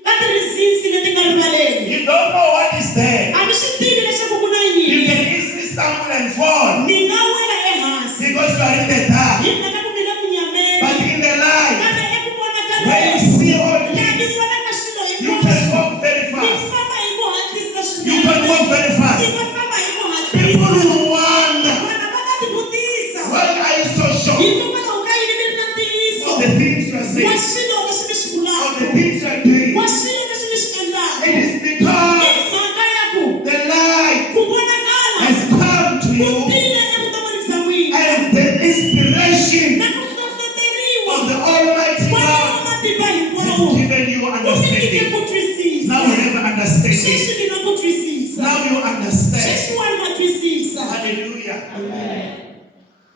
ka ti-reasons leti nga rivaleni. You don't know what is there. A mi swi tivi leswaku ku na You yini, can easily stumble and fall mi nga wela ehansi because you are in the dark. hi mhaka ku mi le ku nyameni. But in the light, Kambe eku where you vonakaleni see all laha mi things, vonaka swilo you can hinkwaswo, walk very mi fast. famba hi ku hatlisa You can swinene, walk very mi fast. nga famba hi ku People hatlisa. who wonder, Vana va ta tivutisa why are you so sure hikokwalaho ka yini mi ri na ntiyiso of the things you are wa saying, swilo leswi mi swi of the vulaka, things you are doing? wa swilo leswi mi swi endlaka. It is Hi because mhaka ya ku the light ku vonakala has come to ku you, tile evuton'wini bya n'wina and the inspiration na ku hlohloteriwa of the Almighty wa God lowo matimba has hinkwawo given you ku mi nyike understanding. ku twisisa. Now you have understanding. Sweswi mi na ku twisisa, Now you understand. sweswiwani ma twisisa. Hallelujah.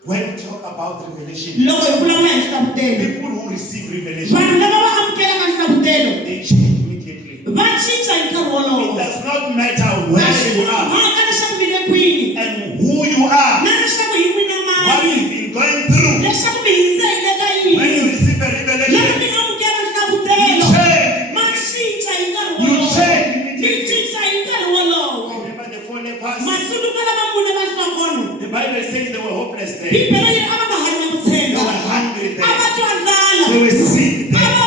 When we talk about revelation, Loko hi vulavula hi nhlavutelo, people who receive revelation, vanhu lava va amukelaka nhlavutelo they change immediately. va cinca hi nkarhi It wolowo. does not matter where you are Mhaka leswaku mi le kwini and who you are, na leswaku hi n'wina what mani, you've been going through. leswaku mi hindze hi le ka When you yini. receive a Loko revelation, mi amukela you nhlavutelo change. ma cinca hi nkarhi You wolowo, change mi immediately. cinca hi nkarhi wolowo. Remember the four lepers? Masuluka lava mune va hlongono, The Bible says they were hopeless there. Bibele yi ri a va nga ha ri na ku They tshemba, were hungry a va there. twa ndlala, They were sick a there. va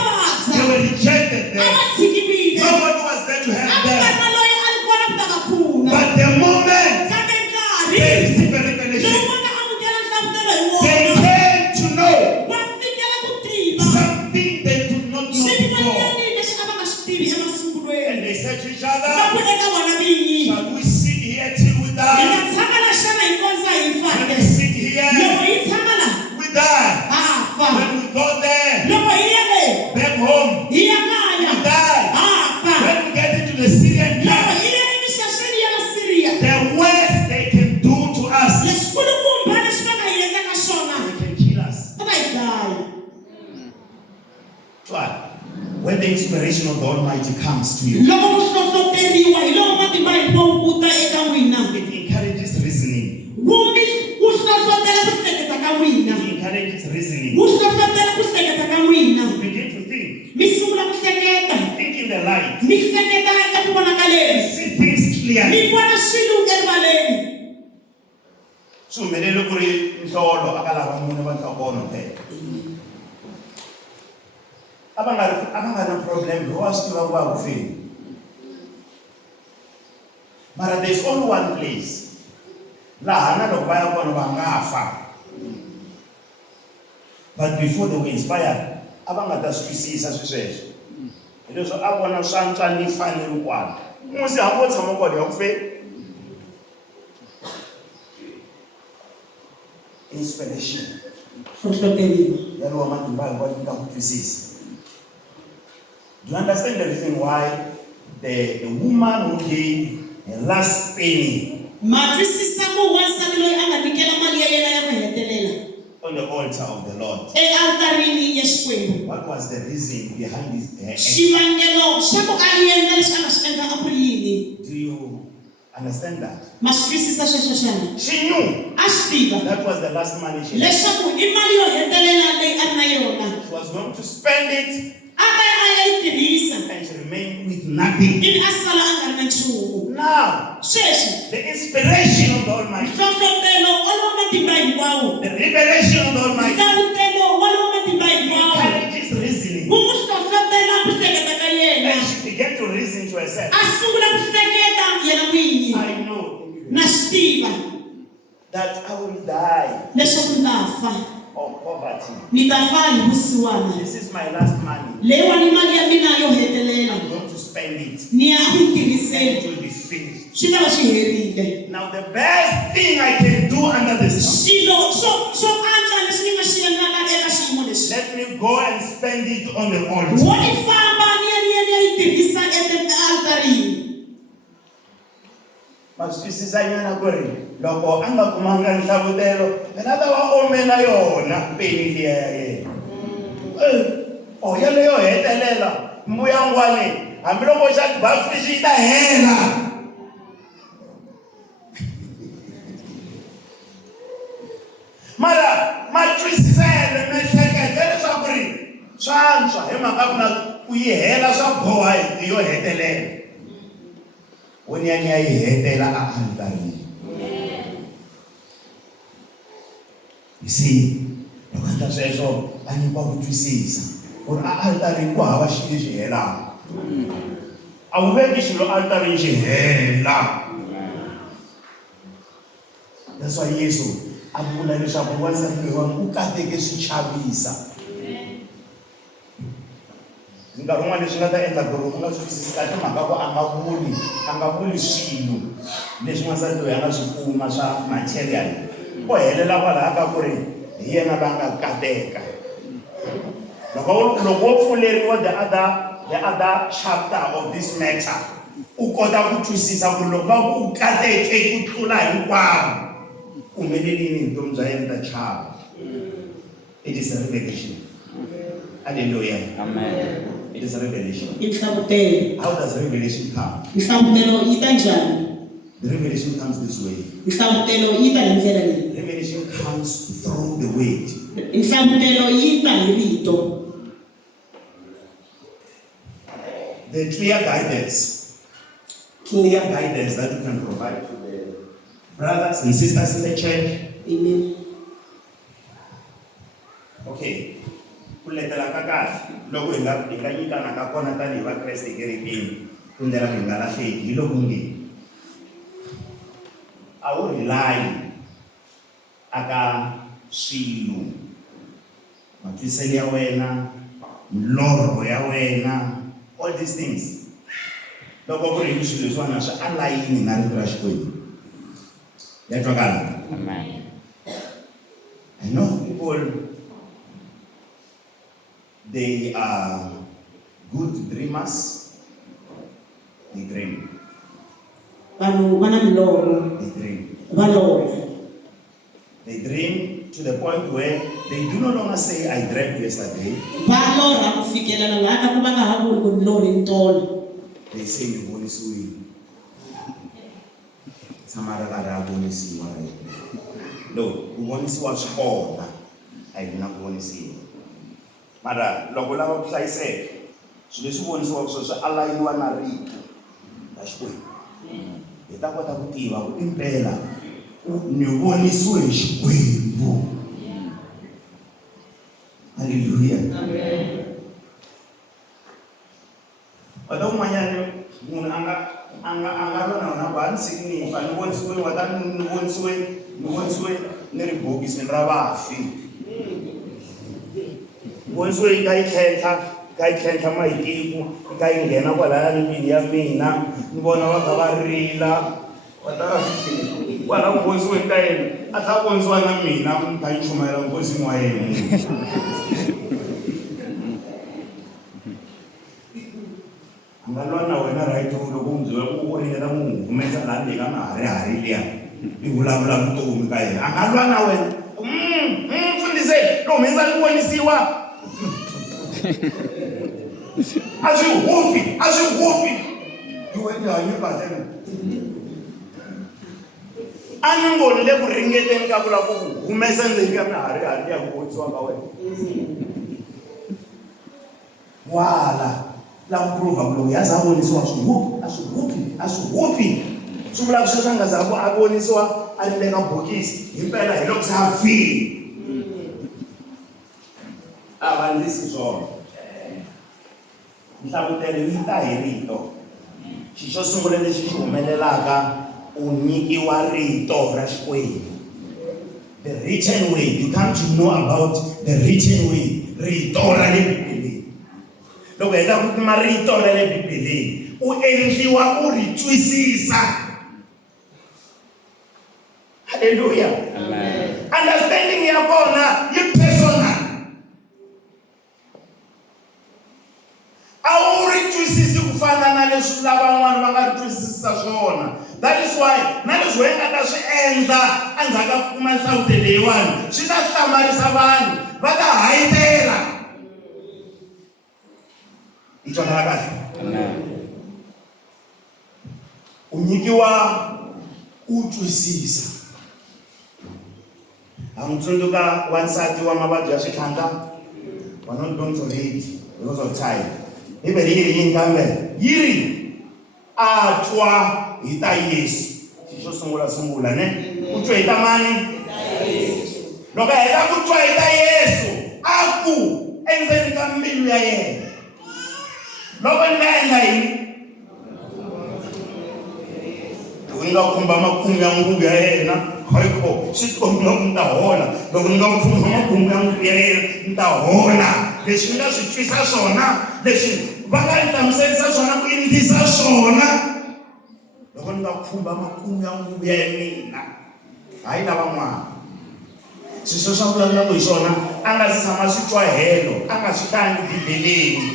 They vabya, were rejected a there. va tshikiwile, Nobody was there to a help ku nga them. ri na loyi a ri kona ku ta va pfuna. But the moment Kambe they nkarhi received a lowu revelation, va nga amukela nhlavutelo hi they wona, came to know va fikela ku tiva something they could not know before. swin'wanyana leswi a va nga swi tivi And emasungulweni. they said to each Va ku other, eka vona vinyi, shall we sit here till we hi nga die? tshama la xana hi kondza hi When fake. we sit Loko here, hi tshama la we die. ha fa, When we go there, loko hi ya le back home, hi ya we kaya die. ha fa, When we get into the Syrian loko camp, hi ya emisasweni ya Vasiriya, the worst they can do to us, leswi kulukumba leswi va nga hi endlaka swona they can kill us. a va hi dlaya. Almighty comes to you, loko ku hlohloteriwa hi loko matimba hinkwawo ku ta eka n'wina it encourages reasoning. wu hlohlotela ku hleketa ka n'wina It encourages reasoning. wu hlohlotela ku hleketa ka n'wina You begin to think. mi sungula ku hleketa Think in the light. mi hleketa eku vonakaleni See things clearly. mi vona swilo erivaleni Sumelele ku ri nhlolo aka lava mune va nhlokono phela. A va nga na problem wa swi tiva ku va ku feni. Mara there's only one place laha na loko va ya kona va nga fa. But before they were inspired, a va nga ta swi twisisa sweswo. Hi leswo a vona swantswa ni fanele kwala. Musi hambi wo tshama kona ya ku feni. Inspiration. hlohloteriwa Ya lo matimba hinkwayo nyika ku twisisa. Do you understand the reason why the woman who gave her last penny ma twisisa ku wansati loyi a nga nyikela mali ya yena ya ku hetelela on the altar of the Lord? ealtarini ya Xikwembu What was the reason behind this? xivangelo xa ku a endla leswi a nga swi endla a ku yini Do you understand that? ma swi twisisa sweswo xana She knew a swi tiva that was the last money she had. leswaku i mali yo hetelela leyi a ri na yona She was going to spend it a ta ya a ya yi tirhisa and she remained with nothing. ivi a sala a nga ri na nchumu Now, sweswi the inspiration of the Almighty, nhlohlotelo walowo matimba hinkwawo the revelation of the Almighty nhlavutelo walowo matimba hinkwawo encourages reasoning. wu n'wi hlohlotela ku hleketa ka yena And she began to reason to herself. a sungula ku hleketa yena n'winyi I know na swi tiva that I will die leswaku ni ta fa of poverty. ni ta fa hi vusiwana This is my last money. leyiwani mali ya mina yo hetelela I'm going to spend it. ni ya ku yi And tirhiseni it will be finished. swi ta va swi herile Now the best thing I can do under this, swilo swo antswa leswi ni nga swi endlaka eka xiyimo lexi let me go and spend it on the altar. wo ni famba ni ya yi tirhisa ealtarini Maswisisa nyana ku ri loko a nga kumanga nhlavutelo yena ta va ome na yona peni liya ya yena. Oh yaleyo hetelela mbuyangwane hambiloko xa backfish yi ta hela. Mara matwisisele miehleketo leswaku ri swantswa hi mhaka ku na ku yi hela swa boha hi yo hetelela. Woni ya yi hetela a altarini. You see, loko a endla sweswo a nyikiwa ku twisisa ku ri a altarini ku hava xilo lexi helaka. A wu veki xilo altarini xi hela. That's why Yesu a vula leswaku wansati loyiwani u kateke swi chavisa. Nkarhi wun'wana leswi nga ta endla ku ri u nga swi twisisi kahle mhaka ku a nga vuli swilo leswi n'wansati loyi a nga swi kuma swa material. Ko helela kwalaha ka ku ri hi yena va nga kateka. Loko wo pfuleriwa the other chapter of this matter, u kota ku twisisa ku loko va ku u kateke ku tlula hinkwavo ku humelelini hi vutomi bya yena ta chava. It is a revelation. Hallelujah. Amen. It is a revelation. i nhlavutelo How does revelation come? nhlavutelo yi ta njhani The revelation comes this way. nhlavutelo yi ta hi ndlela leyi Revelation comes through the word. nhlavutelo yi ta hi rito The clear guidance that you can provide to the brothers and sisters in the church. amen Okay. Ku letela ka kahle loko hi nga nyikana ka kona tanihi vakreste kerekeni ku ndlela hi nga lahleki hi loko nge a wu rely aka swilo matwiselo ya wena milorho ya wena all these things loko ku ri hi swilo leswiwana swi alayini na rito ra Xikwembu ya twakala. Amen. I know people, they are good dreamers. They dream. vanhu va na milorho They dream. va lorha They dream to the point where They do no longer say, I drank yesterday. Va lorha ku fikelela laha ka ku va nga ha vuli ku ni lorhe tolo. They say, you want to swim. Samara gara bonisiwa. No, bonisiwa swikona. A hi na bonisiwa. Mara loko lava ku hlayiseka, swilo leswi vonisiwaka sweswo swi alayiniwa na rito ra Xikwembu. Hi ta kota ku tiva ku impela ni vonisiwe hi Xikwembu. Hallelujah. Amen. Wata un'wanyana munhu anga lona ku hanisini ni vonisiwe wata ni vonisiwe ni ri bokisini ra vafi. Vonisiwe ka yi tlhentlha mahitiku ka yi nghena kwalaya mbilwini ya mina ni vona va kha va rila kwala ku vonisiwe ka yena a ta vonisiwa na mina ni ta yi chumayela nkosini wa yena. Anga lwa na wena right loko u byela ku u ringeta n'wi humesa laha ndzeni ka maharihari liya i vulavula vutomi ka yena. Anga lwa na wena mfundhise lo humesa ni vonisiwa a swi huphi iwe ni hanye kahle. A ni ngo le ku ringeteni ka ku lava ku humesa ndzeni ka maharihari ya ku vonisiwa ka wena. Wala la prova ku yaza vonisiwa a swi huphi swi vula ku sweswi a nga za ku a vonisiwa a ri le ka bokisi himpela hi loko se a file a va ndlisi swona. Nhlavutelo yi ta hi rito. Xi xo sungula lexi xi humelelaka u nyikiwa rito ra Xikwembu. The written way, you come to know about the written way, rito ra le Bibeleni. Loko hi ta ku kuma rito ra le Bibeleni u endliwa u ri twisisa. Hallelujah. Amen. Understanding ya kona yi personal. A wu ri twisisi ku fana na leswi lavan'wana va nga ri twisisa swona. That is why na leswi hi nga ta swi endla endzhaku ka ku kuma nhlavutelo leyiwani swi ta hlamarisa vanhu va ta hayitela. Hi twanana kahle? U nyikiwa ku twisisa. A n'wi tsundzuka wansati wa mavabyi ya switlhandla wa not going to read because of time. Bibele yi ri yini kambe? Yi ri a twa hi ta Yesu. Xo sungula ne? U twa hi ta mani? Loko hi heta ku twa hi ta Yesu a ku endzeni ka mbilu ya yena. Loko ni nga endla yini? Loko ni nga khumba makumu ya nguvu ya yena haiko swi komba ku ni ta hola. Loko ni nga khumba makumu ya nguvu ya yena ni ta hola. Leswi ni nga swi twisa swona, leswi va nga ni hlamuserisa swona ku endlisa swona. Loko ni nga khumba makumu ya nguvu ya mina hayi lavan'wana. Swilo swa vulavulaka hi swona a nga si tshama swi twa helo, a nga swi hlangi Bibeleni.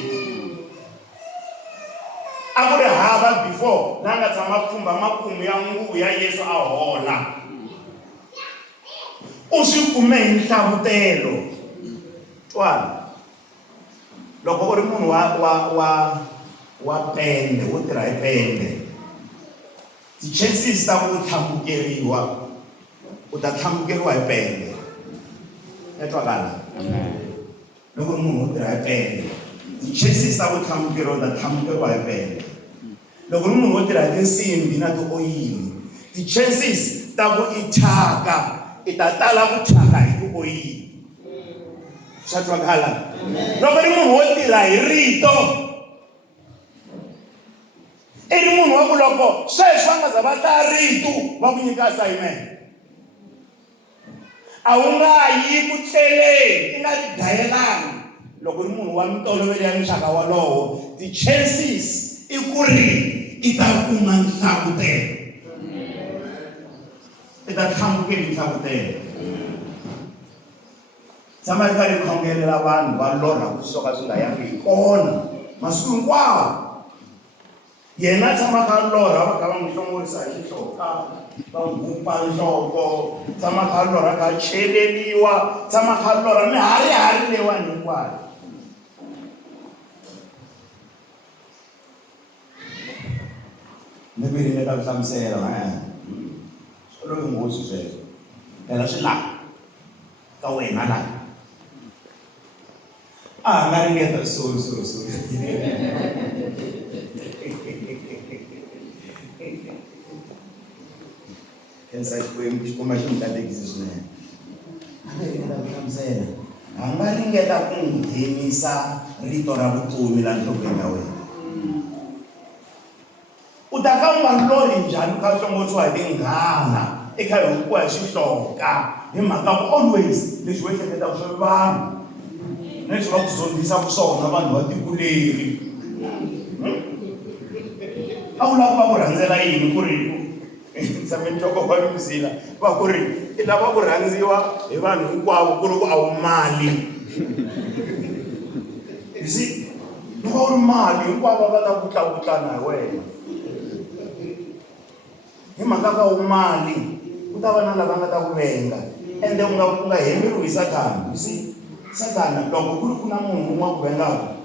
A ku ri hava before la nga tshama khumba makumu ya nguvu ya Yesu a hola. U swi kume hi nhlavutelo. Twala. Loko u ri munhu wa pende wo tirha hi pende, ti-chances ta ku tlhambukeriwa u ta tlhambukeriwa hi pende. Ya twakala? Loko u ri munhu wo tirha hi pende, ti-chances ta ku tlhambukeriwa u ta tlhambukeriwa hi pende. Loko u ri munhu wo tirha hi tinsimbi na tioyili, ti-chances ta ku i thyaka i ta tala ku thyaka hi tioyili. Swa twakala? Loko ri munhu wo tirha hi rito, i ri munhu wa ku loko sweswi va nga za va hlaya rito va ku nyika assignment, a wu nga yi ku tlheleni i nga ti dayelangi. Loko ri munhu wa mintolovelo ya muxaka walowo, ti-chances i ku ri i ta kuma nhlavutelo, i ta tlhambukeli nhlavutelo. Tshama ri karhi khongelela vanhu va lorha ku swo ka swi nga yangi hi kona masiku hinkwawo. yena tshama kha lorha va kha va n'wi hlongorisa hi xihloka va n'wi gupa nhloko tshama kha lorha kha cheleliwa tshama kha lorha miharihari leyiwani hinkwayo ni ku ringeta ku hlamusela swi loyi nghozi sweswo phela swi lava ka wena laha nga ringeta sorry kensa xikuma xi mi katekisi swinene a nga ringeta ku hlamusela a nga ringeta ku n'wi nghenisa rito ra vutomi laha nhlokweni ya wena u ta ka u nga lori njhani u kha u hlongoriwa hi tinghala i kha hi hukiwa hi xihloka hi mhaka ku always leswi wo ehleketaka swa vanhu na leswi va ku zombisaka swona vanhu va tiko leri a wu lava ku va ku rhandzela yini ku ri tshame nhloko wa muzila va ku ri i lava ku rhandziwa hi vanhu hinkwavo ku ri ku a wu mali you see loko u ri mali hinkwavo va ta vutlavutlana hi wena hi mhaka ka wu mali ku ta va na lava nga ta ku venga ende u nga hemeriwi hi Satana you see Satana loko ku ri ku na munhu un'we ku vengaka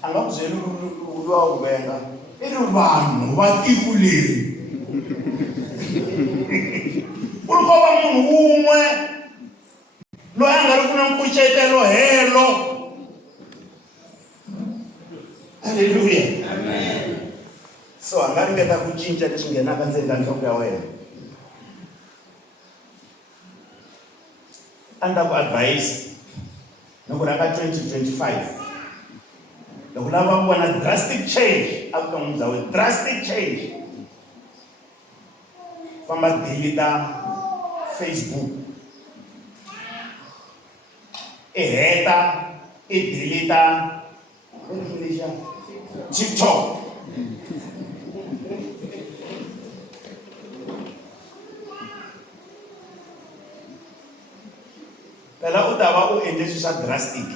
a nga ku byeli luwa ku venga i ri vanhu va tiko leri ku ri ko va munhu un'we loyi a nga ri ku na nkucetelo helo haleluya amen so a nga ringeta ku cinca leswi nghenaka ndzeni ka nhloko ya wena a ni ta ku advise ni ku rhanga 2025 loko lava ku vona drastic change a vuton'wini bya wena drastic change famba deleta Facebook i heta i deleta TikTok phela u ta va u endle swilo swa drastic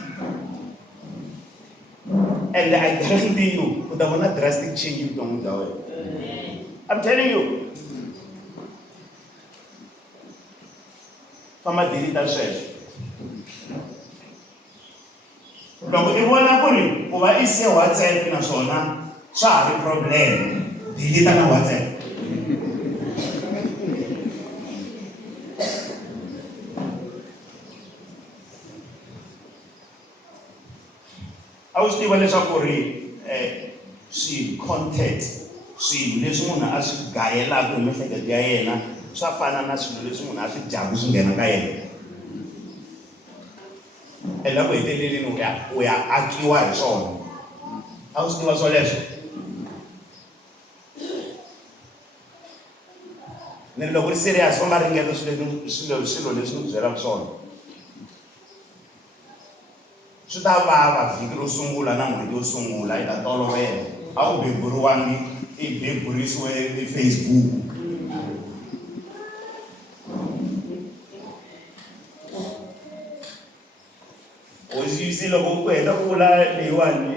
and I guarantee you u ta vona drastic change vuton'wini bya wena I'm telling you famba deleta sweswo loko i vona ku ri ku va i siya WhatsApp naswona swa ha ri problem deleta na WhatsApp a wu swi tiva leswaku ri swi-content swilo leswi munhu a swi gayelaka hi miehleketo ya yena swa fana na swilo leswi munhu a swi dyaka swi nghena ka yena ende ku heteleleni u ya akiwa hi swona a wu swi tiva swoleswo ni loko ri serious va nga ringeta swilo leswi ni byelaka swona swi ta vava vhiki ro sungula na n'hweti yo sungula i ta tolovela a wu beburiwangi i beburisiwe Facebook hosi loko ku heta ku vula leyiwani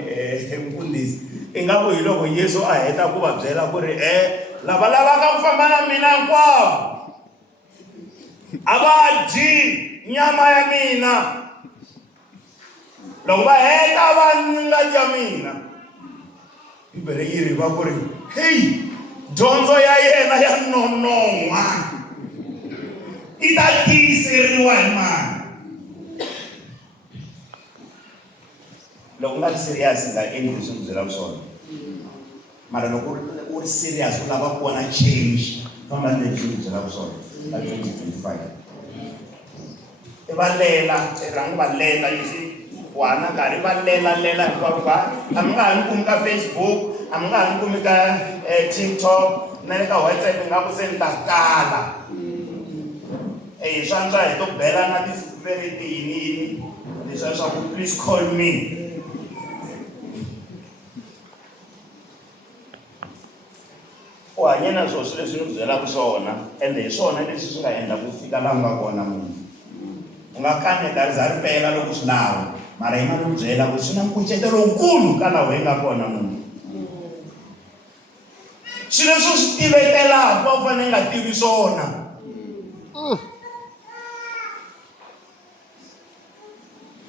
mfundhisi i nga ku hi loko Yesu a heta ku va byela ku ri lava lavaka ku famba na mina hinkwavo a va dyi nyama ya mina loko va heta va ngati ya mina bibele yi ri va ku ri hey dyondzo ya yena ya nonohwa i ta tiyiseriwa hi mani loko u nga ri serious nga endli leswi ni byelaka swona mara loko u ri serious u lava ku vona change famba na leswi ni byelaka swona ka 2025 i va lela i rhangi va lela yisi wana nkarhi va lela hinkwavo va a mi nga ha ni kumi ka Facebook a mi nga ha ni kumi ka TikTok na le ka WhatsApp nga ku se ni ta kala swantswa hi to bela na tifereti yiniyini leswiya swa ku please call me u hanye na swona swilo leswi ni byelaka swona ende hi swona leswi swi nga endla ku fika laha nga kona munhu u nga kaneta ri za ri pela loko swi lava mara hi mali ku byela ku swi na nkucetelo wukulu ka laha hi nga kona munhu swilo leswi swi tivetelaka va fanele nga tivi swona.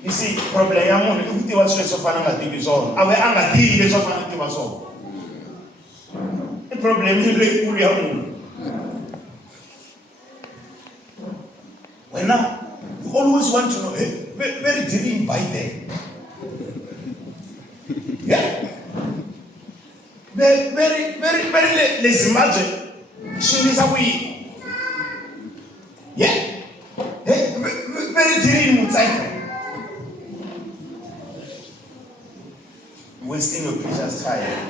You see, problem ya munhu i ku tiva swilo leswi fanele nga tivi swona. A nga tivi leswi fanele tiva swona. I problem leyikulu ya munhu. Wena, you always want to know, hey, where did he buy there? Yeah? Very lezimaje. Shilisa kuyi. Yeah? Hey, very diri mutsaika. Wasting your precious time.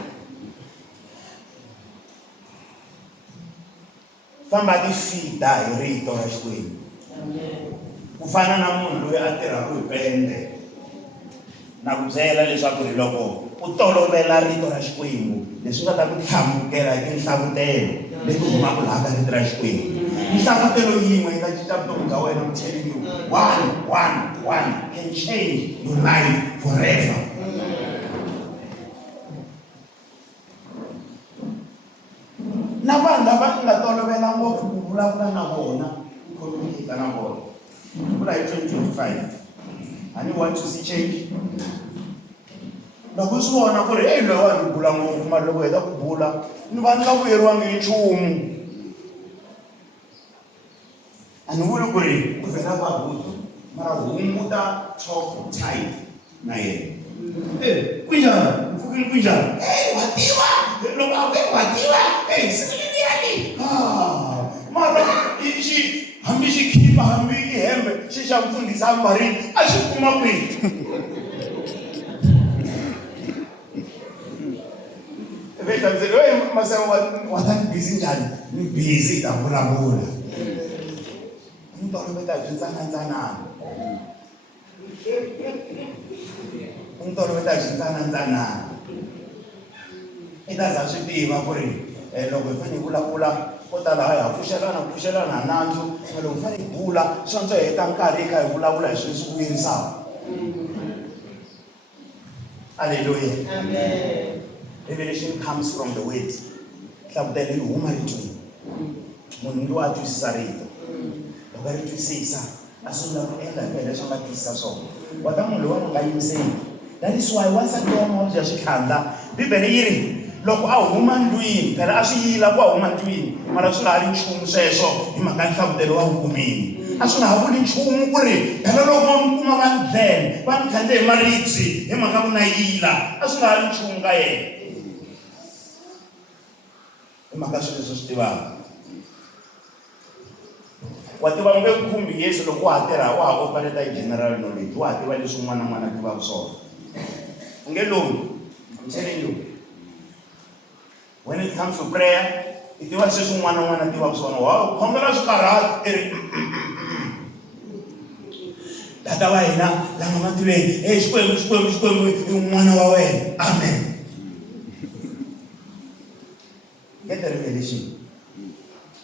Famba di fida hi rito ra Xikwembu. Ku fana na munhu loyi a tirhaka hi pende. Na ku byela leswaku ri loko u tolovela rito ra Xikwembu, leswi nga ta ku hlamukela hi tinhlavutelo leti humaka laha ka rito ra Xikwembu. Nhlavutelo yin'we yi ta cinca vutomi bya wena. I'm telling you, one can change your life forever. Na vanhu lava nga tolovela ngopfu ku vulavula na vona, communicate na vona. Kula hi 2025. And you want to see change? Loko swi vona ku ri hey loyi wa ni bula ngopfu mara loko heta ku bula ni va ni nga vuyeriwangi hi nchumu. A ni vuli ku ri ku vhela va budu mara hunguta talk time na yena. Kunjani? Mfukile kunjani? Hey wa tiva? Loko a ve wa tiva? Hey sikuliyani. Mara hambi xi khipa hambi i hembe xi xa mfundhisi a mbarile a xi kuma kwihi? Vetamzelo wewe masango watani busy njani? Ni busy ta vulavula. Ni toloveta byi ntsanantsana. Ni toloveta byi ntsanantsana. I ta za swi tiva ku ri loko hi fanele vulavula ko tala ha pfuxelana nandzu, loko hi fanele bula swantswa hi heta nkarhi kha hi vulavula hi swilo swi vuyerisaka. Hallelujah. Amen. Revelation comes from the word. Hlavutelo yi huma ritweni. Munhu loyi a twisisa rito. Loko a ri twisisa, a sungula ku endla hi leswi a nga twisisa swona. Wata munhu loyi a nga yimiseli. That is why once a twa mavabyi ya xikhanda, Bibele yi ri loko a huma ndlwini, phela a swi yila ku a huma ndlwini, mara swi nga ha ri nchumu sweswo hi mhaka nhlavutelo wa vukumini. A swi nga ha vuli nchumu ku ri phela loko mi kuma va ni dlele, va ni khandle hi maribye hi mhaka ku na yila, a swi nga ha ri nchumu ka yena. Hi mhaka swilo leswi swi tivaka. Wa tiva nge khumbi Yesu loko wa ha tirha wa ha operate hi general knowledge, wa ha tiva leswi un'wana na un'wana a tivaka swona. Nge lowu, I'm telling you, when it comes to prayer, i tiva sweswi un'wana na un'wana a tivaka swona. Wa khongela swikarhati tata wa hina langa matilweni, Xikwembu i n'wana wa wena. Amen. Get the revelation.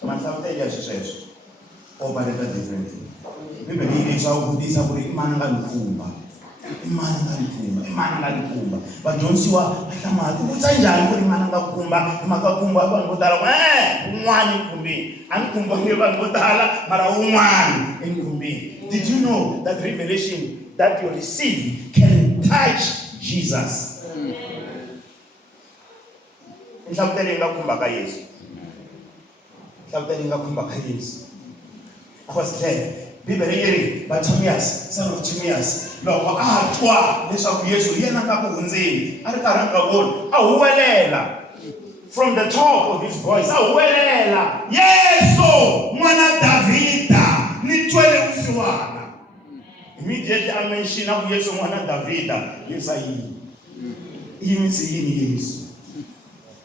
Mahlavutelo ya sweswo operate differently. Bibele yi leswaku vutisa ku ri i mani nga ni khumba. I mani nga ni khumba. Vadyondzisiwa va hlamala ku vutisa njhani ku ri mani nga khumba hi mhaka khumba vanhu vo tala un'wana i khumbini. A ni khumbangi vanhu vo tala mara un'wana i khumbini. Did you know that revelation that you receive can touch Jesus? Nhlavutelo yi nga khumba ka Yesu. Nhlavutelo yi nga khumba ka Yesu. A was clear. Bibele yi ri Bartimaeus, son of Timaeus, loko a twa leswaku Yesu yena nga ku hundzeni, a ri karhi a nga voni, a huwelela from the top of his voice, a huwelela, Yesu n'wana Davhida ni twele vusiwana. Immediately a mention ku Yesu n'wana Davhida, Yesu a yini? I yimise yini Yesu?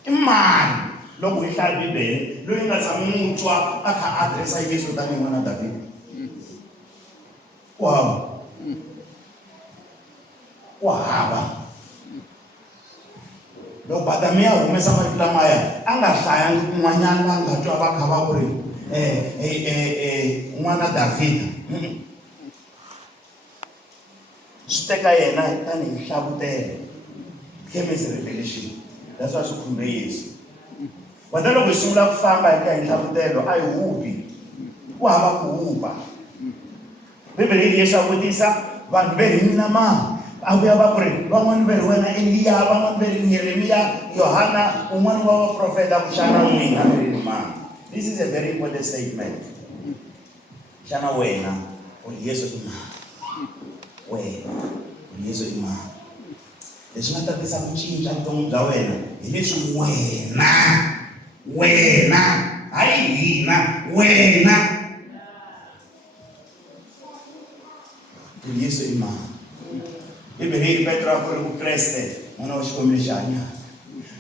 I mani loko hi hlaya Bibele loyi nga tshama n'wi twa a kha addressa Yesu tanihi n'wana Davhida? Wow. Wahaba. Loko Bartimaeus a humesa marito lamaya, a nga hlayangi kun'wanyana va nga twa va kha va ku ri n'wana Davhida. Swi teka yena tanihi nhlavutelo. Came as a revelation. That's why swi khumbe Yesu. Wena loko hi sungula ku famba hi ya hi nhlavutelo a hi hupi ku hava ku hupa. Bibele yi Yesu a vutisa vanhu ve rini na ma a vuya va ku ri van'wani ve ri wena Eliya, van'wani ve ri Yeremiya, Yohana, un'wana wa vaprofeta ku xana n'wina ve rini ma. This is a very important statement. Xana wena u ri Yesu i mani? Wena u ri Yesu i mani? Leswi nga ta tisa ku cinca vutomi bya wena hi leswi wena hayi hina, wena u ri Yesu i mani? Bibele yi Petro a ku ri Vukreste n'wana wa Xikwembu xa hanyaka.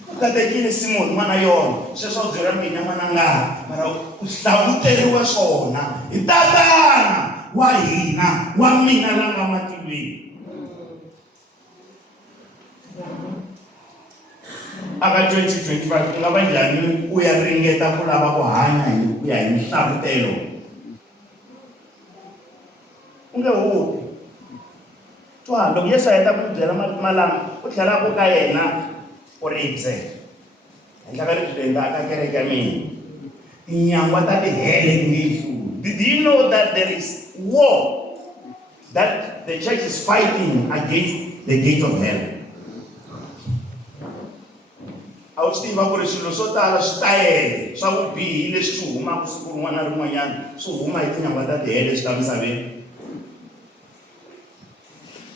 Ku katekile Simoni n'wana yona sweswo a byela mina n'wananga mara u hlavuteriwe swona hi tatana wa hina wa mina la nga matilweni. Aka 2025 ku nga va njhani u ya ringeta ku lava ku hanya hi ku ya hi nhlavutelo? U nge hupi. Twa loko Yesu a heta ku byela malama u tlhela ku ka yena u ribye. Endla ka leswi endlaka kereke ya mina. Tinyangwa ta tihele ti nge yi hluli. Did you know that there is war that the church is fighting against the gate of hell? A wu swi tiva ku ri swilo swo tala switayele swa vubihi leswi swi humaka siku rin'wana na rin'wanyana swi huma hi tinyangwa ta tihele swi ta misaveni.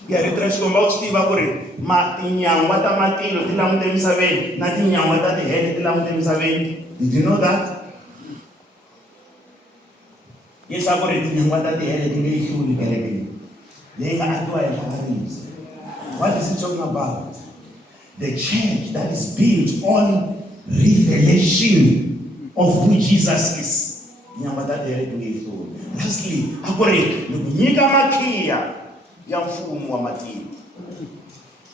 Ya rito ra Xikwembu a wu swi tiva ku ri tinyangwa ta matilo ti langute emisaveni na tinyangwa ta tihele ti langute emisaveni. Did you know that? Yesu a ku ri tinyangwa ta tihele ti nge yi hluli kereke leyi nga akiwa hi hlamaribye. What is he talking about? The church that is built on revelation of who Jesus is. Tinyangwa ta tihele ti nge yi hluli. Lastly, a ku ri ni ku nyika makhiya ya mfumo wa matilo.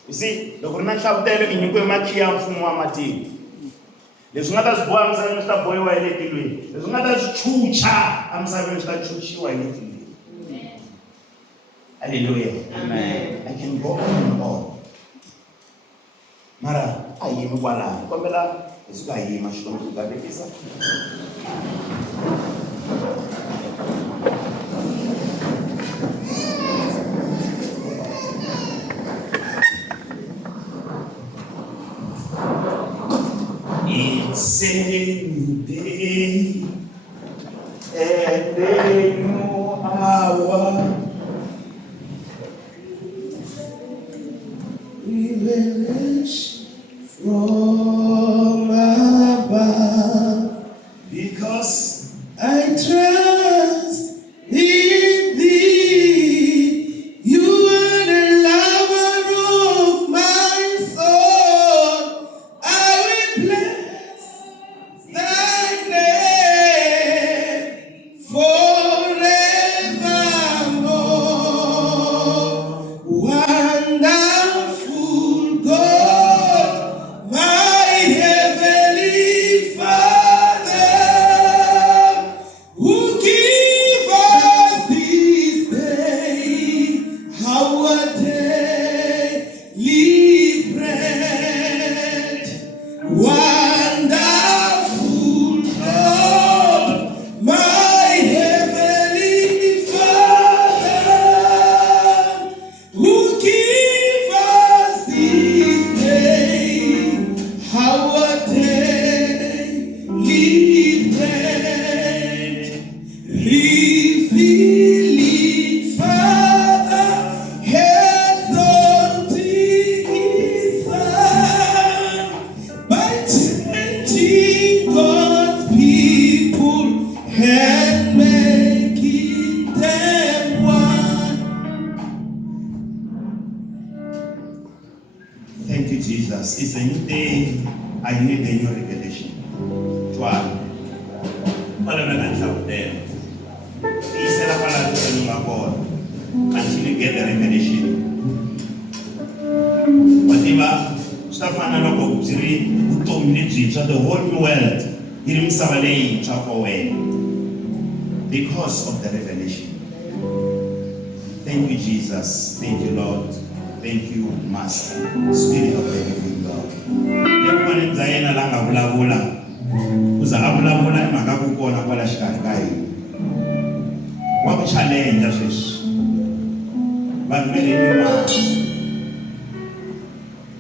You see, loko ri na nhlavutelo i nyikiwe makhiya ya mfumo wa matilo. Leswi nga ta swi boha misaveni swi ta bohiwa hi le tilweni. Leswi nga ta swi chucha emisaveni swi ta chuchiwa hi le tilweni. Hallelujah. Amen. I can go on and on. Mara a hi yimi kwalaho. Kombela hi suka hi yima Xikwembu xi ta vekisa. It's a new day and a new hour. Revelation from above, because I trust in thee. You are the lover of my soul. I will bless thy name forevermore. Wonderful God, my heavenly Father, who give us this day our daily bread. Wonderful God, my heavenly Father, who give us this day our daily bread. Revealing Father, exalting His Son, by changing God's people and making them one. Thank you, Jesus. It's a new day. I need a new revelation. 12. Until you get the revelation. Whatever Stefan loko byi vutomi lebyintshwa, the whole new world yi ri misava leyintshwa for wena because of the revelation. Thank you, Jesus. Thank you, Lord. Thank you, Master, Spirit of the living God. Evuton'wini bya yena la nga vulavula Uza a vulavula hi mhaka ku kona kwala xikarhi ka hina. Wa ku challenge sweswi. Vanhu ve rimi mani?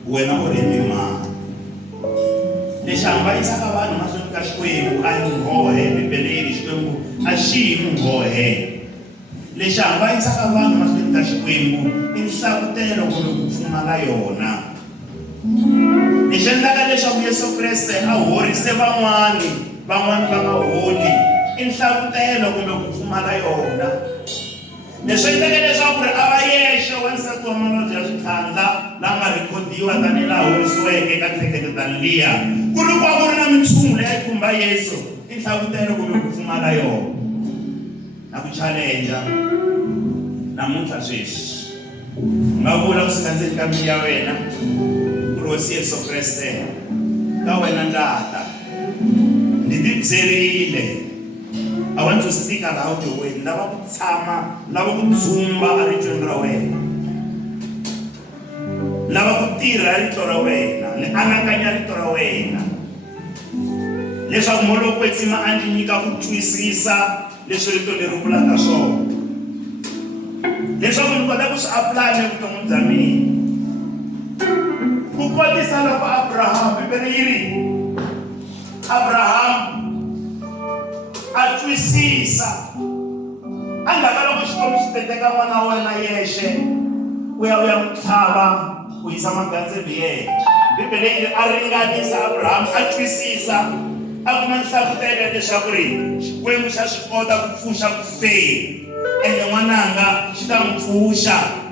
Wena u rimi mani? Lexi hambanisaka vanhu mahlweni ka Xikwembu a hi nghohe Bibeleni, Xikwembu a xi hi nghohe. Lexi hambanisaka vanhu mahlweni ka Xikwembu i nhlakutelo kumbe ku pfumala yona. Lexi endlaka leswaku Yesu Kreste a horise van'wani va nga holi i nhlakutelo kumbe ku pfumala yona. Leswi endlaka leswaku ri a va yexe wansati wa mavabyi ya switlhandla lama nga rhikhodiwa tanihi laha horisiweke eka nhleketano liya. Ku ri ku ri na minchumu leyi khumba Yesu i nhlakutelo kumbe ku pfumala yona. Na ku challenge namuntlha sweswi u nga vula kusuka ndzeni ka mbilu ya wena ku ri Hosi Yesu Kreste ka wena ndata ni tibyerile. I want to stick around your way. Lava ku tshama, lava ku dzumba a rityweni ra wena, lava ku tirha rito ra wena, ni anakanya rito ra wena, leswaku Mulungu kwetsima a ndzi nyika ku twisisa leswi rito leri vulaka swona, leswaku ni kota ku swi apply evuton'wini bya mina. Ku kotisa loko Abraham, Bibele yi ri Abraham a twisisa endzhaku ka loko Xikwembu xi teteka n'wana wa wena yexe u ya n'wi tlhava u yisa magandzelweni yena. Bibele yi a ringanisa Abraham a twisisa a kuma nhlakutelo leswaku ri Xikwembu xa swi kota ku pfuxa ku fe ende n'wananga xi ta n'wi pfuxa.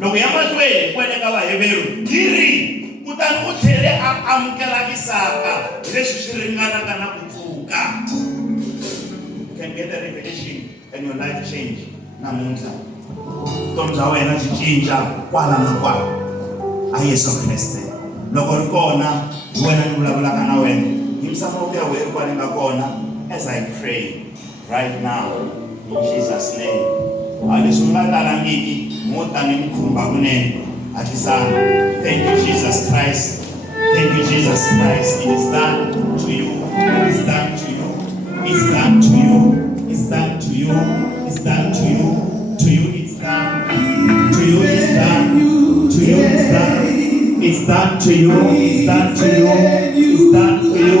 Loko ya mahlweni kwele ka Vaheberu yi ri kutani u tlhele a amukela Isaka leswi swi ringanaka na ku pfuka. Can get a revelation and your life change namuntlha. Vutomi bya wena byi cinca kwala na kwala a Yesu Kreste. Loko ri kona hi wena ni vulavulaka na wena, yimisa mavoko ya wena kwale nga kona as I pray right now in Jesus name. Leswi mi nga talangiki mo tani mi khumba kunene hatlisana. Thank you Jesus Christ. Thank you Jesus Christ. It is done to you. It is done to you. It's done to you. It's done to you. It's done to you. To you it's done. To you it's done. To you it's done. It's done to you. It's done to you. It's done to you.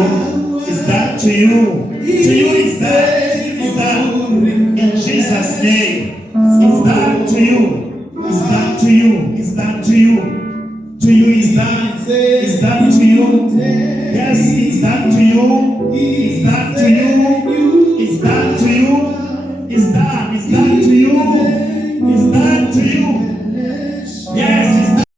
It's done to you. To you it's done. It's done. In Jesus' name. It's done to you. It's done to you. It's done to you. To you it's done. It's done to you. Yes, it's done to you. It's done to you. It's done to you. It's done. It's done.